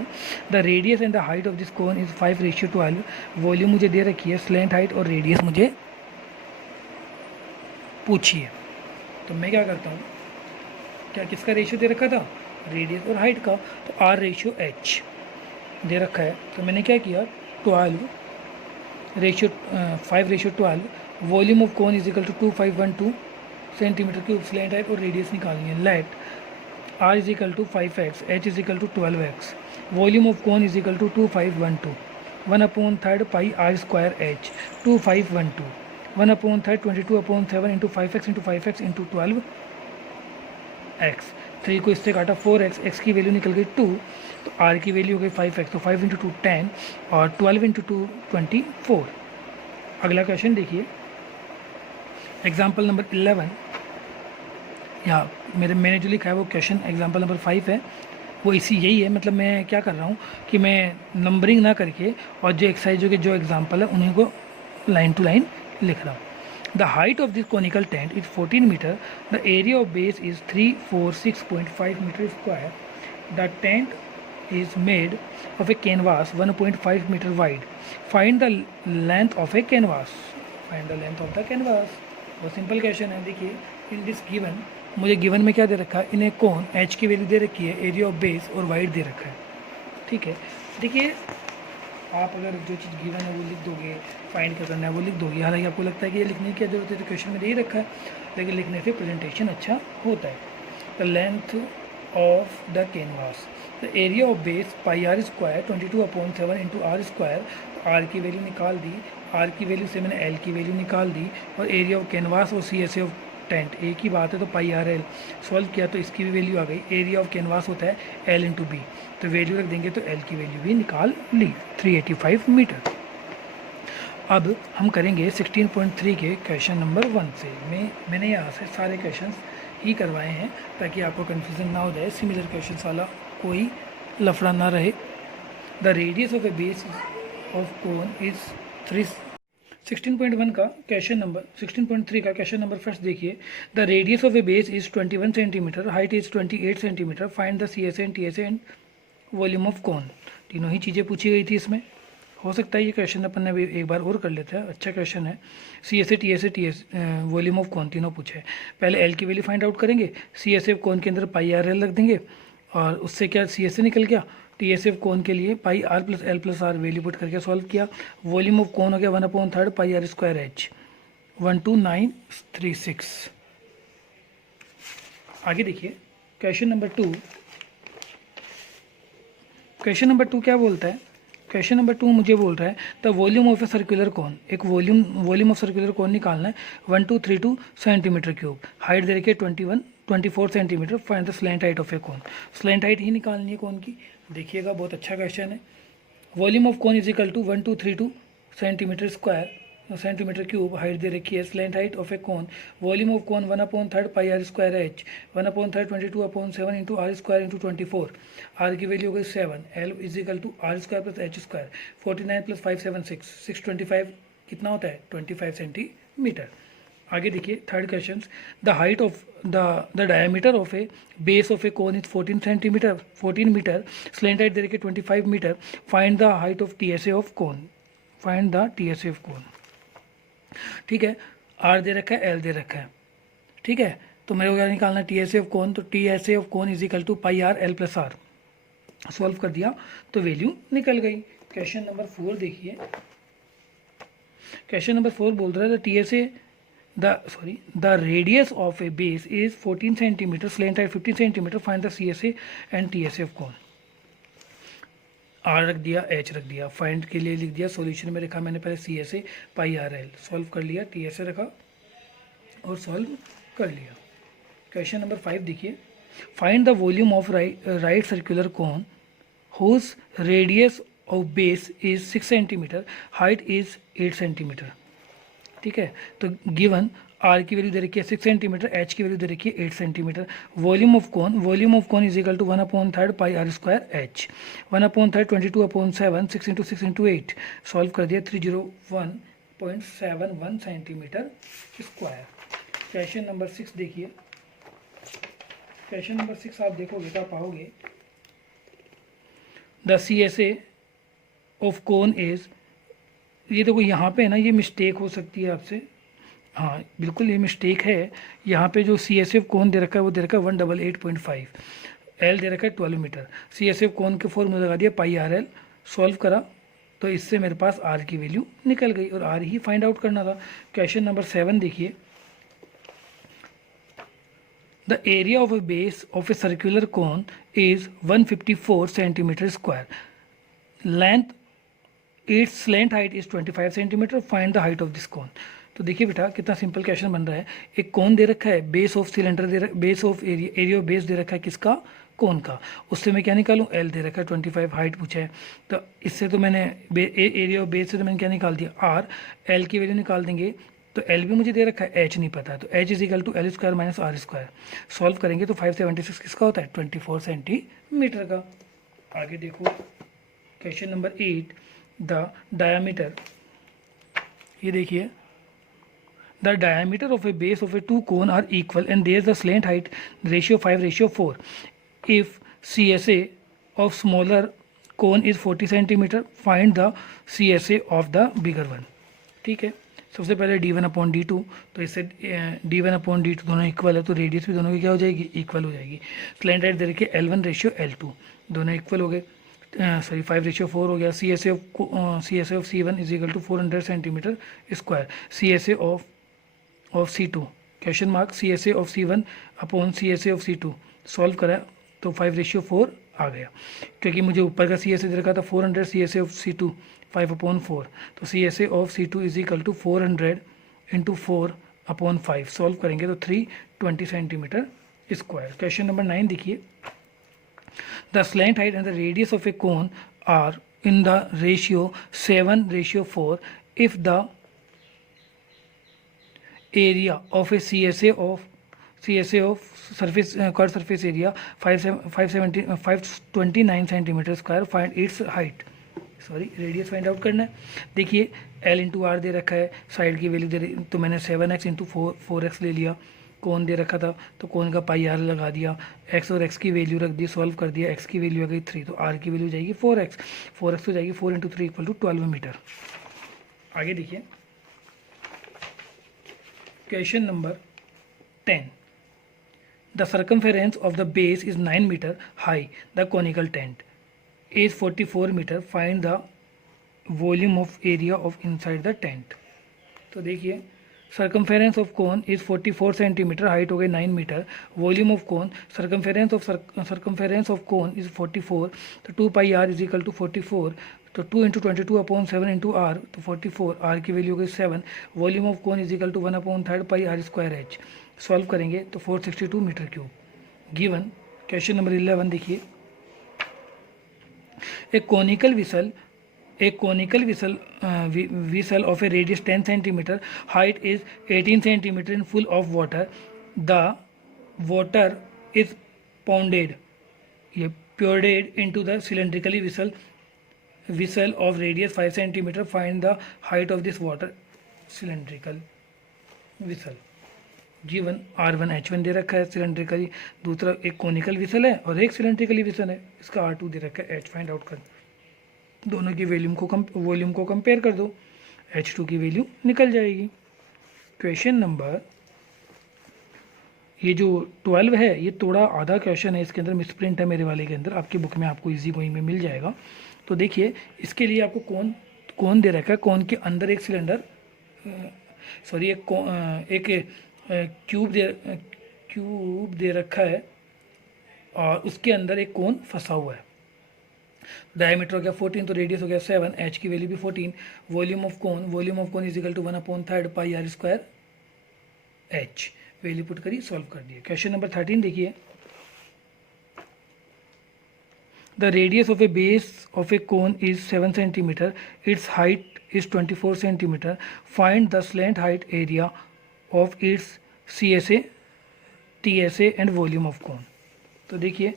The radius and the height of this cone is 5:12, volume मुझे दे रखी है, स्लैंट हाइट और रेडियस मुझे पूछिए। तो मैं क्या करता हूँ, क्या किसका रेशियो दे रखा था, रेडियस और हाइट का, तो R/H दे रखा है, तो मैंने क्या किया 5/12, volume of cone is equal to 2512 centimetre cube, slant height और रेडियस निकालनी है। Let R is equal to 5x, H is equal to 12x, volume of cone is equal to 2512, 1/3 pi R square H, 2512, 1/3 22/7 into 5x into 5x into 12x, 3 को इससे काटा 4x, x की value निकल गई 2, तो R की value हो गई 5x, तो 5 इंटू 2 10 और 12 इंटू 2 24। अगला क्वेश्चन देखिए एग्जाम्पल नंबर 11, यहाँ मैंने जो लिखा है वो क्वेश्चन एग्जाम्पल नंबर 5 है, वो इसी यही है। मतलब मैं क्या कर रहा हूँ कि मैं नंबरिंग ना करके और जो एक्सरसाइजों के जो एग्जाम्पल है उन्हीं को लाइन टू लाइन लिख रहा हूँ। The height of this conical tent is 14 metre, the area of base is 346.5 metre square, the tent is made of a canvas 1.5 meter wide, find the length of a canvas, find the length of the canvas। बहुत simple question है। देखिए in this given, मुझे given में क्या दे रखा है, इन्हें कोन H की वैल्यू दे रखी है, एरिया ऑफ बेस और वाइड दे रखा है, ठीक है। देखिए आप अगर जो चीज़ गिवन है वो लिख दोगे, फाइंड क्या करना है वो लिख दोगे, हालांकि आपको लगता है कि ये लिखने की क्या जरूरत है, तो क्वेश्चन में दे ही रखा है, लेकिन लिखने से प्रेजेंटेशन अच्छा होता है। The length of the canvas, the area of base pi are square 22/7 into are square, तो आर की वैल्यू निकाल दी, आर की वैल्यू से मैंने एल की वैल्यू निकाल दी, और एरिया ऑफ कैनवास और CSA ऑफ टेंट एक ही बात है, तो पाई आर एल सॉल्व किया तो इसकी भी वैल्यू आ गई। एरिया ऑफ कैनवास होता है L इंटू बी, तो वैल्यू रख देंगे तो L की वैल्यू भी निकाल ली 385 मीटर। अब हम करेंगे 16.3 के क्वेश्चन नंबर 1 से। मैंने यहाँ से सारे क्वेश्चन ही करवाए हैं ताकि आपको कन्फ्यूजन ना हो जाए, सिमिलर क्वेश्चन वाला कोई लफड़ा ना रहे। The radius of a base of cone is 16.1 का क्वेश्चन नंबर 16.3 का क्वेश्चन नंबर फर्स्ट देखिए। The radius of a base is 21 centimetre, height is 28 centimetre, find the CSA and TSA and volume of कोन। तीनों ही चीज़ें पूछी गई थी इसमें। हो सकता है ये क्वेश्चन अपन ने एक बार और कर लेते हैं, अच्छा क्वेश्चन है। CSA TSA वॉल्यूम ऑफ कोन तीनों पूछे। पहले L की वैल्यू फाइंड आउट करेंगे, CSA कोन के अंदर पाई आर एल रख देंगे, और उससे क्या CSA निकल गया। TSA कोन के लिए pi R plus L plus R value put करके सॉल्व किया। वॉल्यूम ऑफ कोन हो गया 1/3 पाई आर स्क्वायर एच, 12936। आगे देखिए क्वेश्चन नंबर 2। क्वेश्चन नंबर 2 क्या बोलता है, क्वेश्चन नंबर 2 मुझे बोल रहा है the volume of a circular कोन, एक वॉल्यूम ऑफ सर्कुलर कोन निकालना है 1232 सेंटीमीटर क्यूब, हाइट दे रखी है 24 centimetre, find the slant height of a cone. Slant height ही निकालनी है कोन की। देखिएगा बहुत अच्छा क्वेश्चन है। Volume of cone is equal to 1232 centimetre cube, height दे रखी है, slant height of a cone, volume of cone 1/3 pi are square H, 1/3 22/7 into are square into 24, R की वैल्यू हो गई 7, L is equal to R square plus H square, 49 plus 5 7 625 कितना होता है 25 centimetre. आगे देखिए third question, the height of the diameter of a base of a cone is 14 metre, slant height दे रखी है 25 metre, find the height of TSA of cone, find the TSA of cone. ठीक है, are दे रखा है, L दे रखा है, ठीक है। तो मेरे को क्या निकालना है TSA ऑफ कोन, तो TSA of cone is equal to pi R L plus r. Solve कर दिया तो वैल्यू निकल गई। क्वेश्चन नंबर 4 देखिए। क्वेश्चन नंबर 4 बोल रहा है the radius of a base is 14 centimetre, slant height 15 centimetre, find the CSA and TSA of cone. R रख दिया, एच रख दिया, फाइंड के लिए लिख दिया, सॉल्यूशन में रखा मैंने पहले CSA पाई आर एल, सॉल्व कर लिया, TSA रखा और सॉल्व कर लिया। क्वेश्चन नंबर 5 देखिए, find the volume of right circular cone whose radius of base is 6 centimetre, height is 8 centimetre. ठीक है, तो गिवन आर की वैल्यू दे रखी है 6 सेंटीमीटर, एच की वैल्यू दे रखी है 8 centimetre. Volume of cone is equal to 1/3 pi are square H. 1/3 22/7, 6 into 6 into 8, solve कर दिया 301.71 सेंटीमीटर स्क्वायर। क्वेश्चन नंबर 6 देखिए, क्वेश्चन नंबर 6 आप देखोगे तो आप पाओगे the CSA of cone is, ये देखो यहाँ पे है ना, ये मिस्टेक हो सकती है आपसे, हाँ बिल्कुल ये मिस्टेक है। यहाँ पे जो CSA कोन दे रखा है वो दे रखा है 188.5, एल दे रखा है 12 मीटर। CSA कोन के फॉर्मूला लगा दिया पाई आर एल, सॉल्व करा तो इससे मेरे पास आर की वैल्यू निकल गई और आर ही फाइंड आउट करना था। क्वेश्चन नंबर 7 देखिए, the area of a base of a circular cone is 154 centimetre square, length its length height is 25 centimetre, find the height of this cone. तो देखिए बेटा कितना सिंपल क्वेश्चन बन रहा है। एक कोन दे रखा है, बेस ऑफ सिलेंडर दे रखा, base of area of base दे रखा है किसका, कोन का। उससे मैं क्या निकालूं, एल दे रखा है 25, हाइट पूछा है तो इससे तो मैंने एरिया ऑफ बेस से तो मैंने क्या निकाल दिया आर, एल की वैल्यू निकाल देंगे तो एल भी मुझे दे रखा है, एच नहीं पता है तो h is equal to l square minus r square. Solve करेंगे तो 576 किसका होता है, 24 सेंटीमीटर का। आगे देखो क्वेश्चन नंबर 8, द डायामीटर, ये देखिए the diameter of a base of a two cone are equal and there is the slant height ratio 5:4. If CSA of smaller cone is 40 centimeter, find the CSA of the bigger one. ठीक है, सबसे पहले d1/d2, तो इससे d1/d2 दोनों equal है तो radius भी दोनों की क्या हो जाएगी, इक्वल हो जाएगी। स्लैंट हाइट दे रखी है L1:L2, दोनों इक्वल हो गए, सॉरी 5:4 हो गया। CSA of C1 is equal to 400 centimetre square. CSA of C2 question mark, CSA of C1 upon CSA of C2 solve करा तो 5:4 आ गया, क्योंकि मुझे ऊपर का CSA दे रखा था 400, CSA ऑफ C2 5/4, तो CSA of C2 is equal to 400 into 4/5, solve करेंगे तो 320 सेंटीमीटर स्क्वायर। क्वेश्चन नंबर 9 देखिए, the slant height and the radius of a cone are in the ratio 7:4 if the area of a CSA of surface curved surface area 529 centimetre square, find its height, sorry radius find out करना है। देखिए L into are दे रखा है, side की value दे रही तो मैंने 7x इंटू 4x ले लिया, कोन दे रखा था तो कोन का पाई आर लगा दिया, x और x की वैल्यू रख दी, सॉल्व कर दिया, x की वैल्यू आ गई 3 तो r की वैल्यू जाएगी 4x हो जाएगी 4 इंटू 3 इक्वल टू 12 मीटर। आगे देखिए question number 10, the circumference of the base is 9 metre high, the conical tent is 44 metre, find the volume of area of inside the tent. तो देखिए circumference of cone is 44 centimetre, height हो गई 9 metre, volume of cone, circumference of cone is 44, तो 2 pi are is equal to 44, तो 2 into 22/7 into are, तो 44, are की value हो गई 7, volume of cone is equal to 1/3 pi are square H, solve करेंगे तो 462 metre cube. Given question number 11 देखिए, a conical vessel of a radius 10 centimeter, height is 18 centimeter in full of water, the water is poured into the cylindrical vessel of radius 5 centimeter, find the height of this water cylindrical vessel। G1 R1 H1 दे रखा है cylindrically, दूसरा एक conical whistle है और एक cylindrically whistle है, इसका R2 दे रखा है, H फाइंड आउट कर, दोनों की वॉल्यूम को कंपेयर कर दो, H2 की वैल्यू निकल जाएगी। क्वेश्चन नंबर ये जो 12 है ये थोड़ा आधा क्वेश्चन है, इसके अंदर मिसप्रिंट है मेरे वाले के अंदर, आपकी बुक में आपको इजी गोइंग में मिल जाएगा। तो देखिए इसके लिए आपको कौन दे रखा है, कौन के अंदर एक सिलेंडर सॉरी एक क्यूब दे रखा है और उसके अंदर एक कोन फंसा हुआ है। डायमीटर हो गया 14 तो रेडियस हो गया 7, एच की वैल्यू भी 14, volume of cone is equal to 1/3 pi are square h, value put करी, सॉल्व कर दिया। क्वेश्चन नंबर 13 देखिए, the radius of a base of a cone is 7 centimetre, its height is 24 centimetre, find the slant height area of its CSA, TSA and volume of cone. तो देखिए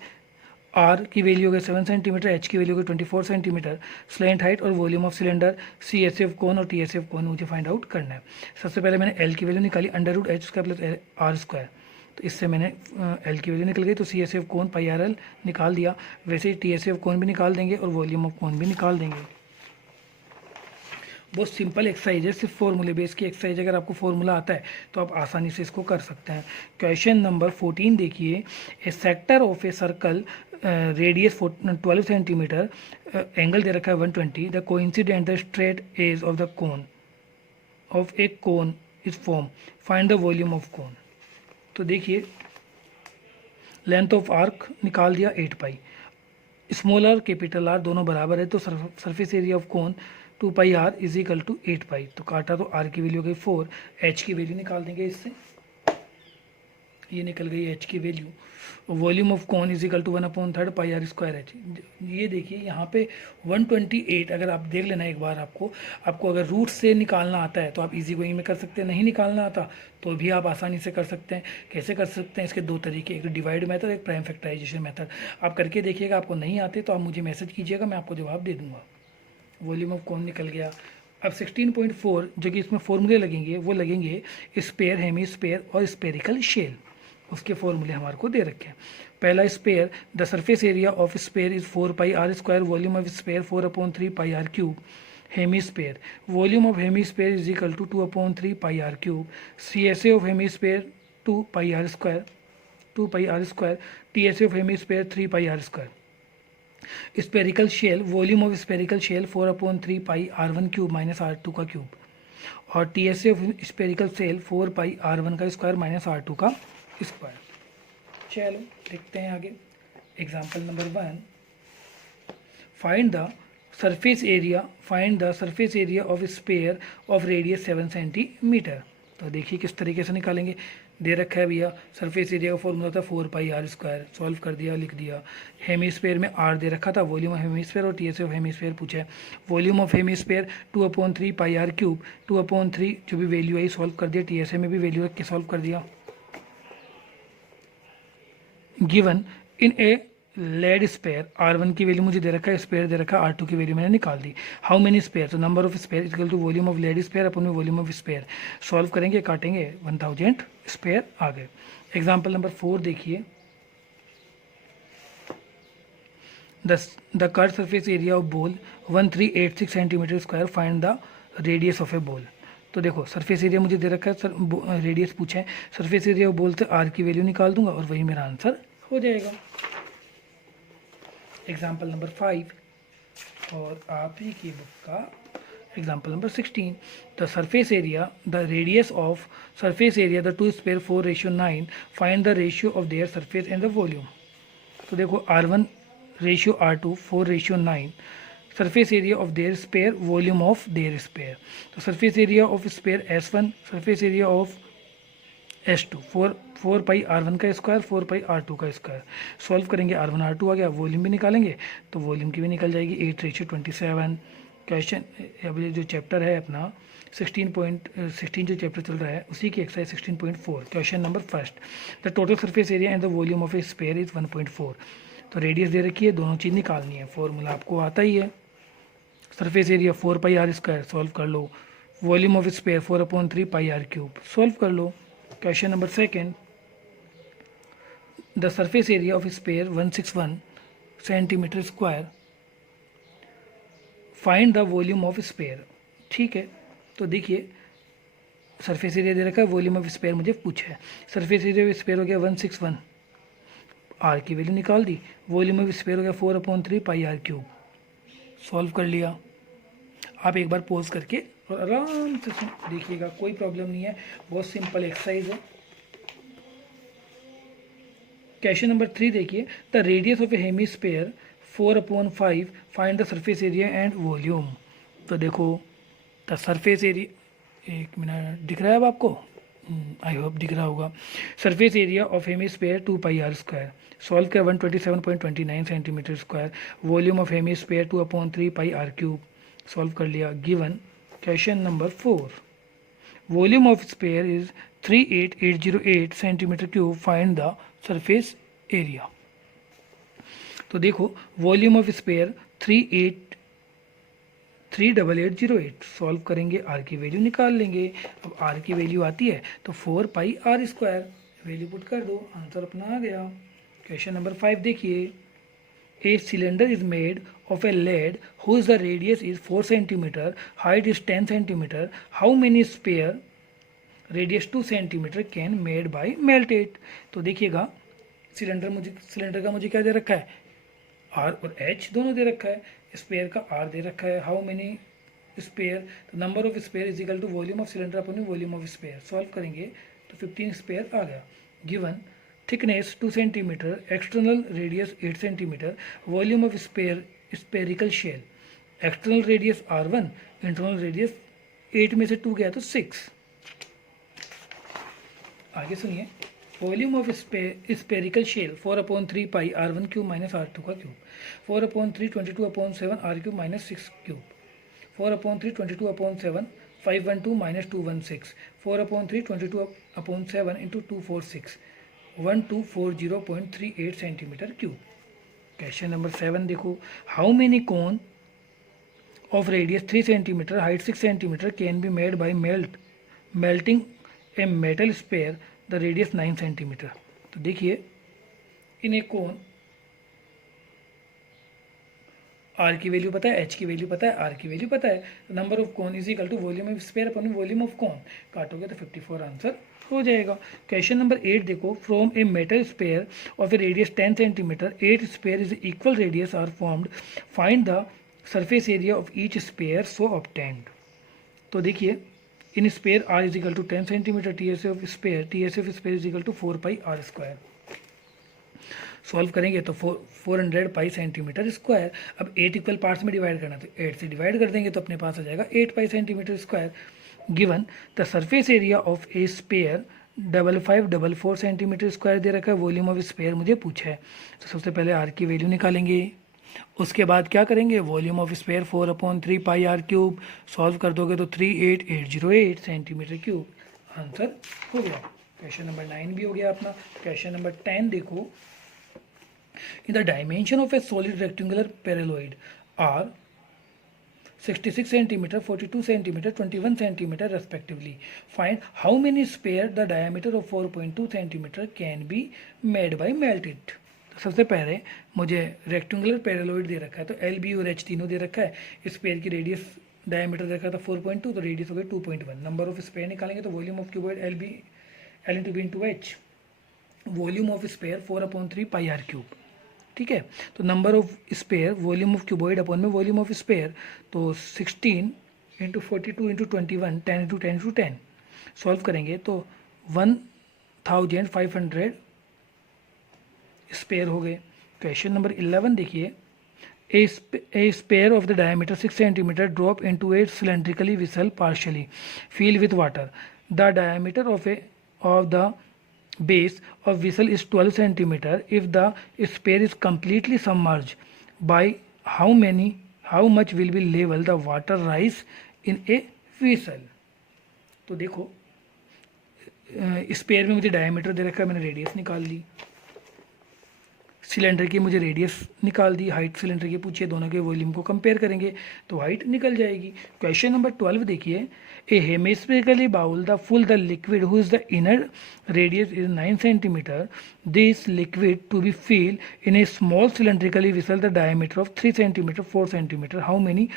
are की value हो गई 7 centimetre, h की value हो गई 24 centimetre, slant height और volume of cylinder CSA of कोन और TSA ऑफ कोन मुझे फाइंड आउट करना है। सबसे पहले मैंने एल की वैल्यू निकाली, √h² प्लस r², तो इससे मैंने एल की वैल्यू निकल गई, तो CSA ऑफ कोन πRL निकाल दिया। वैसे ही TSA ऑफ कोन भी निकाल देंगे और वॉल्यूम ऑफ कोन भी निकाल देंगे। बहुत सिंपल एक्सरसाइज है, सिर्फ फॉर्मूले बेस की एक्सरसाइज। अगर आपको फॉर्मूला आता है तो आप आसानी से इसको कर सकते हैं। क्वेश्चन नंबर 14 देखिए, a sector of a circle radius 12 centimetre, angle दे रखा है 120, the coincident the straight edge of the cone of a cone is form, find the volume of cone. तो देखिए लेंथ ऑफ आर्क निकाल दिया 8 pi, small R capital R दोनों बराबर है, तो surface area of cone 2 pi are is equal to 8 pi. तो काटा तो आर की वैल्यू हो गई 4, एच की वैल्यू निकाल देंगे इससे, ये निकल गई एच की value. Volume of cone is equal to 1/3 pi are square h. ये देखिए यहाँ पे 128, अगर आप देख लेना एक बार, आपको अगर रूट से निकालना आता है तो आप इजी गोइंग में कर सकते हैं, नहीं निकालना आता तो भी आप आसानी से कर सकते हैं। कैसे कर सकते हैं, इसके दो तरीके, एक डिवाइड मेथड, एक प्राइम फैक्टराइजेशन मेथड। आप करके देखिएगा, आपको नहीं आते तो आप मुझे मैसेज कीजिएगा, मैं आपको जवाब दे दूँगा। वॉल्यूम ऑफ कोन निकल गया। अब 16.4 जो कि इसमें फॉर्मूले लगेंगे वो लगेंगे स्पेयर, हेमी स्पेयर और स्पेरिकल शेल। उसके फॉर्मूले हमारे को दे रखे हैं। पहला sphere, the surface area of sphere is 4 pi are square, volume of sphere 4/3 pi r cube. Hemisphere, volume of hemisphere is equal to 2/3 pi r cube. CSA of hemisphere 2 pi are square, TSA of hemisphere 3 pi are square. Spherical shell, volume of spherical shell 4/3 pi R1 cube minus R2 का cube. और TSA of spherical shell 4 pi R1 का square minus R2 का square. चलो देखते हैं आगे। Example number 1, find the surface area of sphere of radius 7 centimetre. तो देखिए किस तरीके से निकालेंगे। दे रखा है भैया सरफेस एरिया का फॉर्मूला था 4 पाई आर स्क्वायर, सॉल्व कर दिया, लिख दिया। हेमीस्फेयर में आर दे रखा था, वॉल्यूम ऑफ हेमीस्फेयर और TSA ऑफ हेमीस्फेयर पूछा है। Volume of hemisphere 2/3 pi r cube, 2/3 जो भी वैल्यू आई सॉल्व कर दिया, TSA में भी वैल्यू रख के सॉल्व कर दिया। Given in a lead sphere, R1 की वैल्यू मुझे दे रखा है, स्पेयर दे रखा है, R2 की वैल्यू मैंने निकाल दी। हाउ मेनी स्पेयर, तो number of sphere equal to volume of lead sphere upon में वॉल्यूम ऑफ स्पेयर। सॉल्व करेंगे, काटेंगे, 1000 स्पेयर आ गए। एग्जाम्पल नंबर 4 देखिए, the curved surface area of ball 1386 centimetre square, find the radius of A ball. तो देखो surface area मुझे दे रखा है, सर रेडियस पूछा है, सरफेस एरिया ऑफ बॉल से आर की वैल्यू निकाल दूंगा और वही मेरा आंसर हो जाएगा। एग्जाम्पल नंबर 5 और आप ही की बुक का example number 16, the surface area, the radius of surface area the two sphere 4:9, find the ratio of their surface and the volume. तो देखो R1 ratio R2 4:9, surface area of their sphere, volume of their sphere. तो surface area of sphere S1, surface area of S2 4 pi R1 का square, 4 पाई R2 का square. Solve करेंगे, R1 R2 आ गया, volume भी निकालेंगे तो वॉल्यूम की भी निकल जाएगी 8:27। क्वेश्चन अभी जो चैप्टर है अपना 16 जो चैप्टर चल रहा है उसी की exercise 16.4। Question number first, the total surface area and the volume of a sphere is 1.4। तो रेडियस दे रखी है, दोनों चीज़ निकालनी है। फॉर्मूला आपको आता ही है, surface area 4 pi are square, solve कर लो। Volume of sphere 4/3 pi r cube, solve कर लो। Question number second, the surface area of sphere 161 centimetre square, find the volume of sphere. ठीक है, तो देखिए सरफेस एरिया दे रखा है, वॉल्यूम ऑफ स्पेयर मुझे पूछा है। सरफेस एरिया ऑफ स्पेयर हो गया 161, आर की वैल्यू निकाल दी, वॉल्यूम ऑफ स्पेयर हो गया 4/3 पाई आर क्यूब, सॉल्व कर लिया। आप एक बार पॉज करके और आराम से देखिएगा, कोई प्रॉब्लम नहीं है, बहुत सिंपल एक्सरसाइज है। क्वेश्चन नंबर 3 देखिए, the radius of a hemisphere 4/5, find the surface area and volume. तो देखो द सरफेस एरिया, एक मिनट दिख रहा है अब आपको, आई होप दिख रहा होगा। Surface area of hemisphere 2 pi are square, solve किया 127.29 centimetre square. Volume of hemisphere 2/3 pi r cube, solve कर लिया। Given question number 4, volume of sphere is 38808 centimetre cube, find the surface area. तो देखो volume of sphere 38808, solve करेंगे, r की value निकाल लेंगे। अब आर की वैल्यू आती है तो 4 pi are square, value put कर दो, आंसर अपना आ गया। क्वेश्चन नंबर 5 देखिए, ए cylinder is made of a lead whose the radius is 4 centimeter, height is 10 centimeter, how many sphere radius 2 centimeter can made by melted। तो देखिएगा cylinder का मुझे क्या दे रखा है, आर और एच दोनों दे रखा है, स्पेयर का आर दे रखा है, हाउ मेनी स्पेयर, तो number of sphere is equal to volume of cylinder upon volume of sphere, solve करेंगे तो 15 स्पेयर आ गया। Given thickness 2 centimetre, external radius 8 centimetre, volume of spherical shell, external radius R1, internal radius 8 में से 2 गया तो 6। आगे सुनिए, volume of spherical shell 4/3 pi R1 cube minus R2 का cube, 4/3 22/7 R cube minus 6 cube, 4/3 22/7 512 minus 216, 4/3 22/7 into 246 1240.38 centimetre cube. Question number 7 देखो, how many cone of radius 3 centimetre, height 6 centimetre can be made by melting a metal sphere the radius 9 centimetre. तो देखिए इन एक कोन, are की value पता है, H की value पता है, आर की वैल्यू पता है, number of cone is equal to volume of sphere upon volume of cone, काटोगे तो 54 आंसर हो जाएगा। क्वेश्चन नंबर 8 देखो, from a metal sphere of a radius 10 centimetre 8 sphere is equal radius r formed, find the surface area of each sphere so obtained. तो देखिए in sphere r is equal to 10 centimetre, T S of sphere is equal to 4 pi are square, solve करेंगे तो 400 पाई centimetre square. अब 8 equal parts में divide करना, तो 8 से divide कर देंगे तो अपने पास आ जाएगा 8 pi centimetre square. Given the surface area of a sphere 5544 centimetre square दे रखा है, वॉल्यूम ऑफ स्पेयर मुझे पूछा है। तो सबसे पहले आर की वैल्यू निकालेंगे, उसके बाद क्या करेंगे, volume of sphere 4/3 pi r cube, solve कर दोगे तो 38808 सेंटीमीटर क्यूब, आंसर हो गया। क्वेश्चन नंबर 9 भी हो गया अपना। क्वेश्चन नंबर 10 देखो, in the dimension of a solid rectangular paralleloid are 66 centimeter, 42 centimeter, 21 centimeter respectively. Find how many sphere the diameter of 4.2 centimeter can be made by melted। तो सबसे पहले मुझे रेक्टेंगुलर पैरेलॉइड दे रखा है, तो एल बी और H तीनों दे रखा है, स्पेयर की रेडियस डायमीटर दे रखा था 4.2, तो रेडियस हो गई 2.1। नंबर ऑफ स्पेयर निकालेंगे तो volume of cuboid L into B into H, volume of sphere 4/3 pi r cube, ठीक है। तो number of sphere volume of cuboid upon में वॉल्यूम ऑफ स्पेयर, तो 16 into 42 into 21 10 into 10 into 10, solve करेंगे तो 1500 spare हो गए। क्वेश्चन नंबर 11 देखिए, a sphere of the diameter 6 centimetre drop into a cylindrically vessel partially fill with water, the diameter of the base of vessel is 12 centimeter. If the sphere is completely submerged, by how much will be level the water rise in a vessel। तो देखो spare में मुझे diameter दे रखा है, मैंने radius निकाल ली, cylinder की मुझे रेडियस निकाल दी, हाइट सिलेंडर की पूछिए, दोनों के वॉल्यूम को कंपेयर करेंगे तो हाइट निकल जाएगी। क्वेश्चन नंबर 12 देखिए, a hemispherically bowl the full the liquid whose the inner radius is 9 centimetre, this liquid to be fill in a small cylindrically vessel the diameter of 3 centimetre 4 centimetre, how many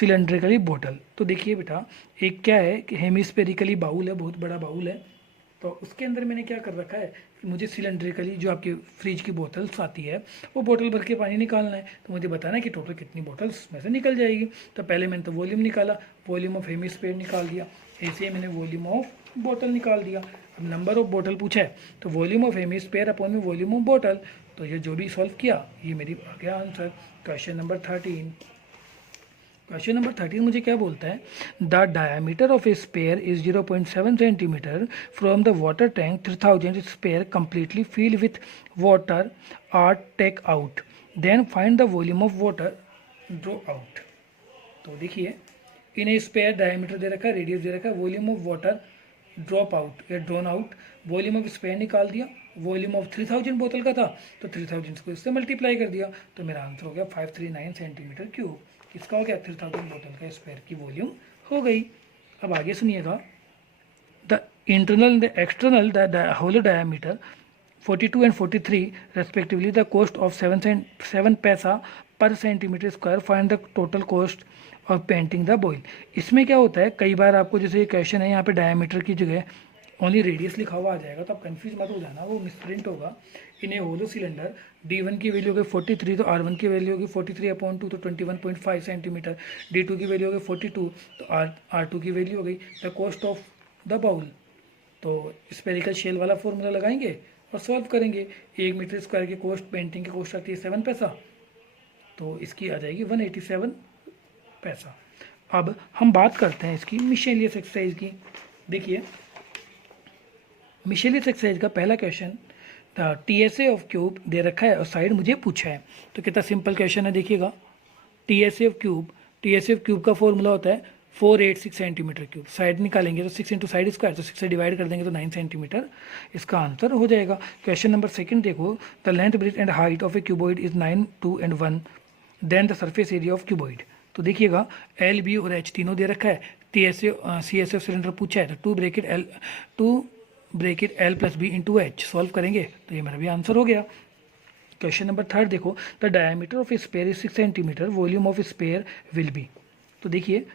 cylindrically bottle. तो देखिए बेटा, एक क्या है कि हेमिस्फेरिकली bowl है, बहुत बड़ा बाउल है, तो उसके अंदर मैंने क्या कर रखा है, मुझे सिलेंड्रिकली जो आपकी फ्रिज की बोतल्स आती है वो बोतल भर के पानी निकालना है, तो मुझे बताना है कि टोटल कितनी बोतल्स में से निकल जाएगी। तो पहले मैंने तो वॉल्यूम निकाला, वॉल्यूम ऑफ हेमिस्फेयर निकाल दिया, ऐसे ही मैंने वॉल्यूम ऑफ बोतल निकाल दिया। अब नंबर ऑफ बोतल पूछा है तो वॉल्यूम ऑफ हेमिस्फेयर अपॉन में वॉल्यूम ऑफ बोतल, तो ये जो भी सॉल्व किया ये मेरी आ गया answer. Question number 13, question number 13 मुझे क्या बोलता है, the diameter of a sphere is 0.7 centimetre from the water tank 3000 sphere completely fill with water are take out, then find the volume of water draw out. तो देखिए इन्हें spare diameter दे रखा है, radius दे रखा है, volume of water drop out या drawn out, volume of sphere निकाल दिया, वॉल्यूम ऑफ 3000 बोतल का था तो 3000 को इससे मल्टीप्लाई कर दिया, तो मेरा आंसर हो गया 539 सेंटीमीटर क्यूब। किसका हो गया, 3000 बोतल का स्पेयर की वॉल्यूम हो गई। अब आगे सुनिएगा, the internal the external the whole diameter 42 and 43 respectively, the cost of 7 पैसा पर centimetre square, find the total cost of painting the bowl. इसमें क्या होता है, कई बार आपको जैसे ये क्वेश्चन है यहाँ पे डायमीटर की जगह ओनली रेडियस लिखा हुआ आ जाएगा, तो आप कंफ्यूज मत हो जाना, वो मिसप्रिंट होगा। इन ए होलो सिलेंडर D1 की वैल्यू होगी 43, तो R1 की वैल्यू होगी 43/2 तो 21.5 सेंटीमीटर, D2 की वैल्यू होगी 42 तो R2 की वैल्यू हो गई the cost of the bowl. तो स्पेरिकल शेल वाला फॉर्मूला लगाएंगे और सॉल्व करेंगे। 1 मीटर स्क्वायर की कॉस्ट, पेंटिंग की कॉस्ट आती है 7 पैसा, तो इसकी आ जाएगी 187 पैसा। अब हम बात करते हैं इसकी मिशेलियस एक्सरसाइज की। देखिए मिशेलियस एक्सरसाइज का पहला question, the TSA of cube दे रखा है और साइड मुझे पूछा है, तो कितना सिंपल क्वेश्चन है। देखिएगा TSA ऑफ क्यूब का फॉर्मूला होता है 486 सेंटीमीटर क्यूब, साइड निकालेंगे तो 6 इंटू साइड स्क्वायर, तो 6 से डिवाइड कर देंगे तो 9 सेंटीमीटर इसका आंसर हो जाएगा। क्वेश्चन नंबर 2 देखो, the length breadth and height of a cuboid is 9, 2 and 1, then the surface area of cuboid. तो देखिएगा L, B और H तीनों दे रखा है, CSF सिलेंडर पूछा है, तो 2 bracket L + B × H solve करेंगे तो ये मेरा भी आंसर हो गया। क्वेश्चन नंबर 3 देखो, the diameter of a sphere is 6 centimetre, volume of sphere will be. तो देखिए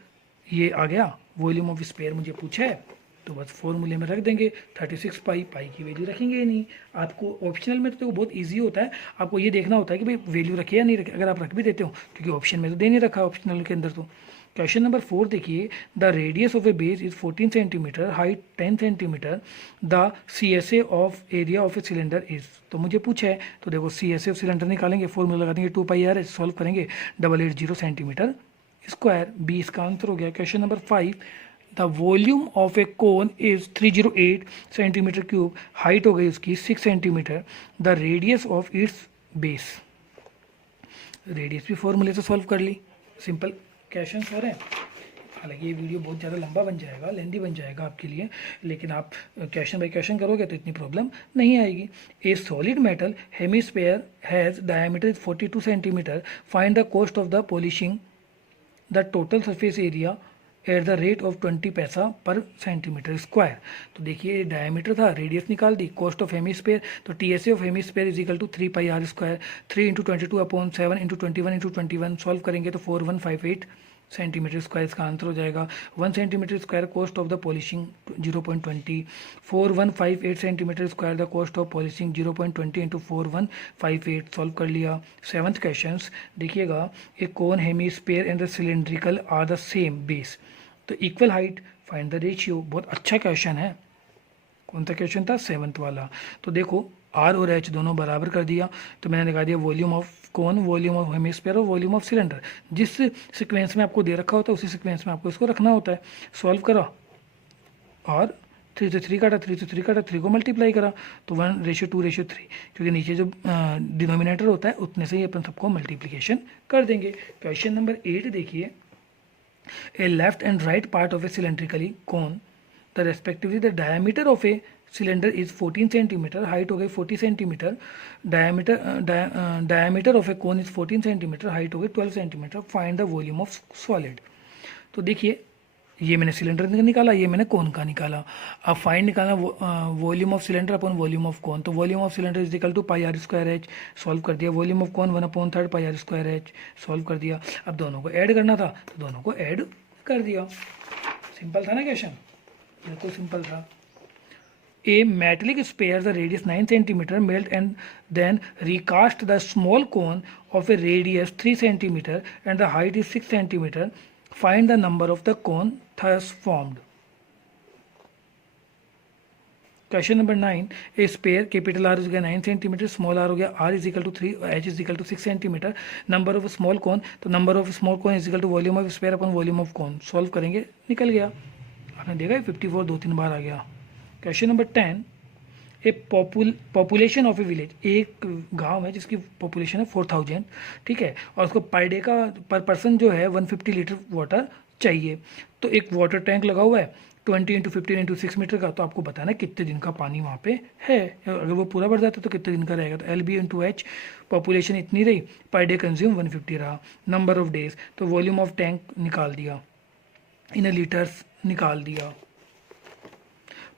ये आ गया, वॉल्यूम ऑफ स्पेयर मुझे पूछा है, तो बस फॉर्मूले में रख देंगे 36 पाई की वैल्यू रखेंगे ही नहीं। आपको ऑप्शनल में तो बहुत इजी होता है, आपको ये देखना होता है कि भाई वैल्यू रखे या नहीं रखे, अगर आप रख भी देते हो, क्योंकि ऑप्शन में तो दे नहीं रखा ऑप्शनल के अंदर। तो क्वेश्चन नंबर 4 देखिए, the radius of a base is 14 centimetre, height 10 centimetre, the CSA of area of a cylinder is. तो मुझे पूछा है, तो देखो CSA ऑफ सिलेंडर निकालेंगे, फॉर्मूला लगा देंगे 2πr, सॉल्व करेंगे 880 सेंटीमीटर स्क्वायर, बी इसका आंसर हो गया। Question number 5, the volume of a cone is 308 centimetre cube, height हो गई उसकी 6 centimetre, the radius of its base. Radius भी फॉर्मूले से सॉल्व कर ली, सिंपल क्वेश्चन हो रहे हैं। हालांकि ये वीडियो बहुत ज़्यादा लंबा बन जाएगा, लेंदी बन जाएगा आपके लिए, लेकिन आप क्वेश्चन बाय क्वेश्चन करोगे तो इतनी प्रॉब्लम नहीं आएगी। ए solid metal hemisphere has diameter 42 centimetre, find the cost of the polishing the total surface area at the rate of 20 पैसा पर सेंटीमीटर स्क्वायर। तो देखिए डायमीटर था, रेडियस निकाल दी, कॉस्ट ऑफ हेमिस्फेयर, तो TSA of hemisphere is equal to 3πr square, 3 × 22/7 × 21 × 21 solve करेंगे तो 4158 सेंटीमीटर स्क्वायर इसका आंसर हो जाएगा। 1 centimetre square cost of the polishing 0.20, 4158 centimetre square the cost of polishing 0.20 × 4158 solve कर लिया। 7th क्वेश्चन देखिएगा, a cone hemisphere and the cylindrical are the same base, तो equal height, find the ratio. बहुत अच्छा question है। कौन सा question था, 7th वाला। तो देखो R और H दोनों बराबर कर दिया, तो मैंने दिखा दिया volume of cone, volume of hemisphere और वॉल्यूम ऑफ सिलेंडर। जिस सीक्वेंस में आपको दे रखा होता है उसी सीक्वेंस में आपको इसको रखना होता है। सॉल्व करा और 3 से 3 काटा, 3 को मल्टीप्लाई करा तो 1:2:3, क्योंकि नीचे जो डिनोमिनेटर होता है उतने से ही अपन सबको मल्टीप्लिकेशन कर देंगे। क्वेश्चन नंबर 8 देखिए, a left and right part of a cylindrically cone, the respectively the diameter of a cylinder is 14 centimetre, height हो गई 40 centimetre, diameter of a cone is 14 centimetre, height हो गई 12 centimetre, find the volume of solid. तो देखिए ये मैंने cylinder निकाला, ये मैंने कोन का निकाला। अब फाइंड निकालना volume of cylinder upon volume of cone, तो volume of cylinder is equal to πr square H, solve कर दिया। Volume of cone 1/3 πr square H, solve कर दिया। अब दोनों को ऐड करना था तो दोनों को ऐड कर दिया। सिंपल था ना क्वेश्चन, बिल्कुल सिंपल था। A metallic sphere, the radius 9 centimeter, melt and then recast the small cone of a radius 3 centimeter and the height is 6 centimeter. Find the number of the cone thus formed. Question number 9, a sphere capital R हो गया 9 centimetre, small are हो गया are is equal to 3 और H is equal to 6 centimetre, number of small cone, तो number of small cone is equal to volume of sphere upon volume of cone, solve करेंगे, निकल गया। आपने देखा 54 2-3 बार आ गया। Question number 10, A population of A village, एक गांव है जिसकी पॉपुलेशन है 4000, ठीक है, और उसको पर डे का पर पर्सन जो है 150 लीटर वाटर चाहिए। तो एक वाटर टैंक लगा हुआ है 20 × 15 × 6 मीटर का, तो आपको बताना है कितने दिन का पानी वहाँ पे है, अगर वो पूरा भर जाता है तो कितने दिन का रहेगा। तो LB × H, पॉपुलेशन इतनी रही, पर डे कंज्यूम 150 रहा, नंबर ऑफ डेज, तो वॉल्यूम ऑफ टैंक निकाल दिया, इन लीटर्स निकाल दिया,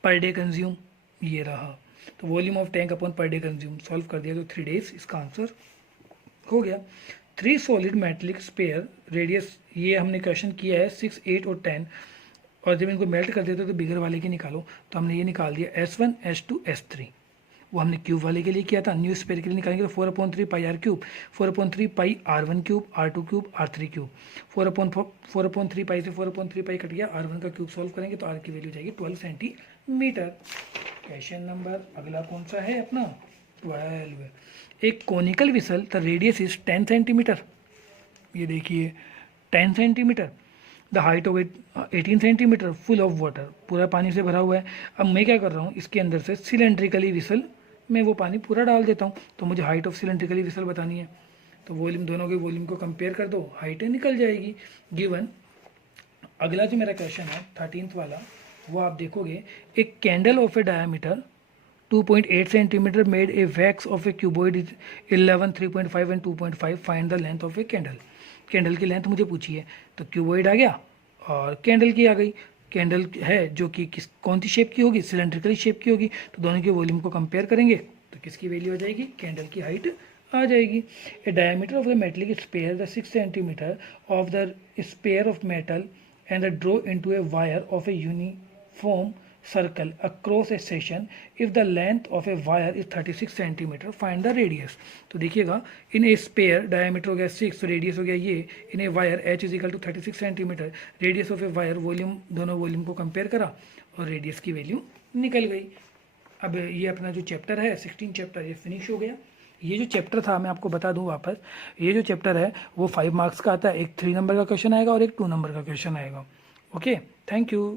पर डे कंज्यूम ये रहा, तो volume of tank upon per day consume solve कर दिया तो 3 डेज इसका आंसर हो गया। 3 सॉलिड मेटलिक स्पेयर रेडियस, ये हमने क्वेश्चन किया है 6, 8 और 10, और जब इनको मेल्ट कर देते तो बिगर वाले के निकालो, तो हमने ये निकाल दिया S1 S2 S3, वो हमने क्यूब वाले के लिए किया था, न्यू स्पेयर के लिए निकालेंगे तो 4/3 पाई R cube, 4/3 pi R1 cube, R2 cube, R3 cube, 4/3 पाई से 4/3 पाई कट गया, R1 का क्यूब सॉल्व करेंगे तो R की वैल्यू जाएगी 12 सेंटीमीटर। क्वेश्चन नंबर अगला कौन सा है अपना 12, एक conical whistle the radius is 10 centimetre, ये देखिए 10 centimetre, the height of 18 centimetre, full of water, पूरा पानी से भरा हुआ है। अब मैं क्या कर रहा हूँ, इसके अंदर से सिलेंड्रिकली विसल में वो पानी पूरा डाल देता हूँ, तो मुझे हाइट ऑफ सिलेंड्रिकली विसल बतानी है, तो वॉल्यूम दोनों के वॉल्यूम को कंपेयर कर दो, हाइटें निकल जाएगी गिवन। अगला जो मेरा क्वेश्चन है 13th वाला, वो आप देखोगे, एक candle of A diameter 2.8 centimetre made a wax of a cuboid is 11, 3.5 and 2.5, find the length of a candle. Candle की लेंथ मुझे पूछी है, तो क्यूबॉइड आ गया और कैंडल की आ गई। कैंडल है जो कि कौन सी शेप की होगी, सिलेंड्रिकली शेप की होगी, तो दोनों के वॉल्यूम को कंपेयर करेंगे तो किसकी वैल्यू आ जाएगी, कैंडल की हाइट आ जाएगी। A diameter of the metallic sphere the 6 centimetre of the sphere of metal and the draw into a wire of a uniform circle across a section if the length of a wire is 36 centimeter, find the radius। तो देखिएगा, इन ए spare diameter हो गया 6, तो radius हो गया ये, in a wire h is equal to 36 centimetre, radius of a wire, volume, दोनों volume को कंपेयर करा और रेडियस की वैल्यू निकल गई। अब ये अपना जो चैप्टर है 16 चैप्टर ये फिनिश हो गया। ये जो चैप्टर था मैं आपको बता दूं वापस, ये जो चैप्टर है वो 5 मार्क्स का आता है, एक 3 नंबर का क्वेश्चन आएगा और एक 2 नंबर का क्वेश्चन आएगा। Okay, thank you.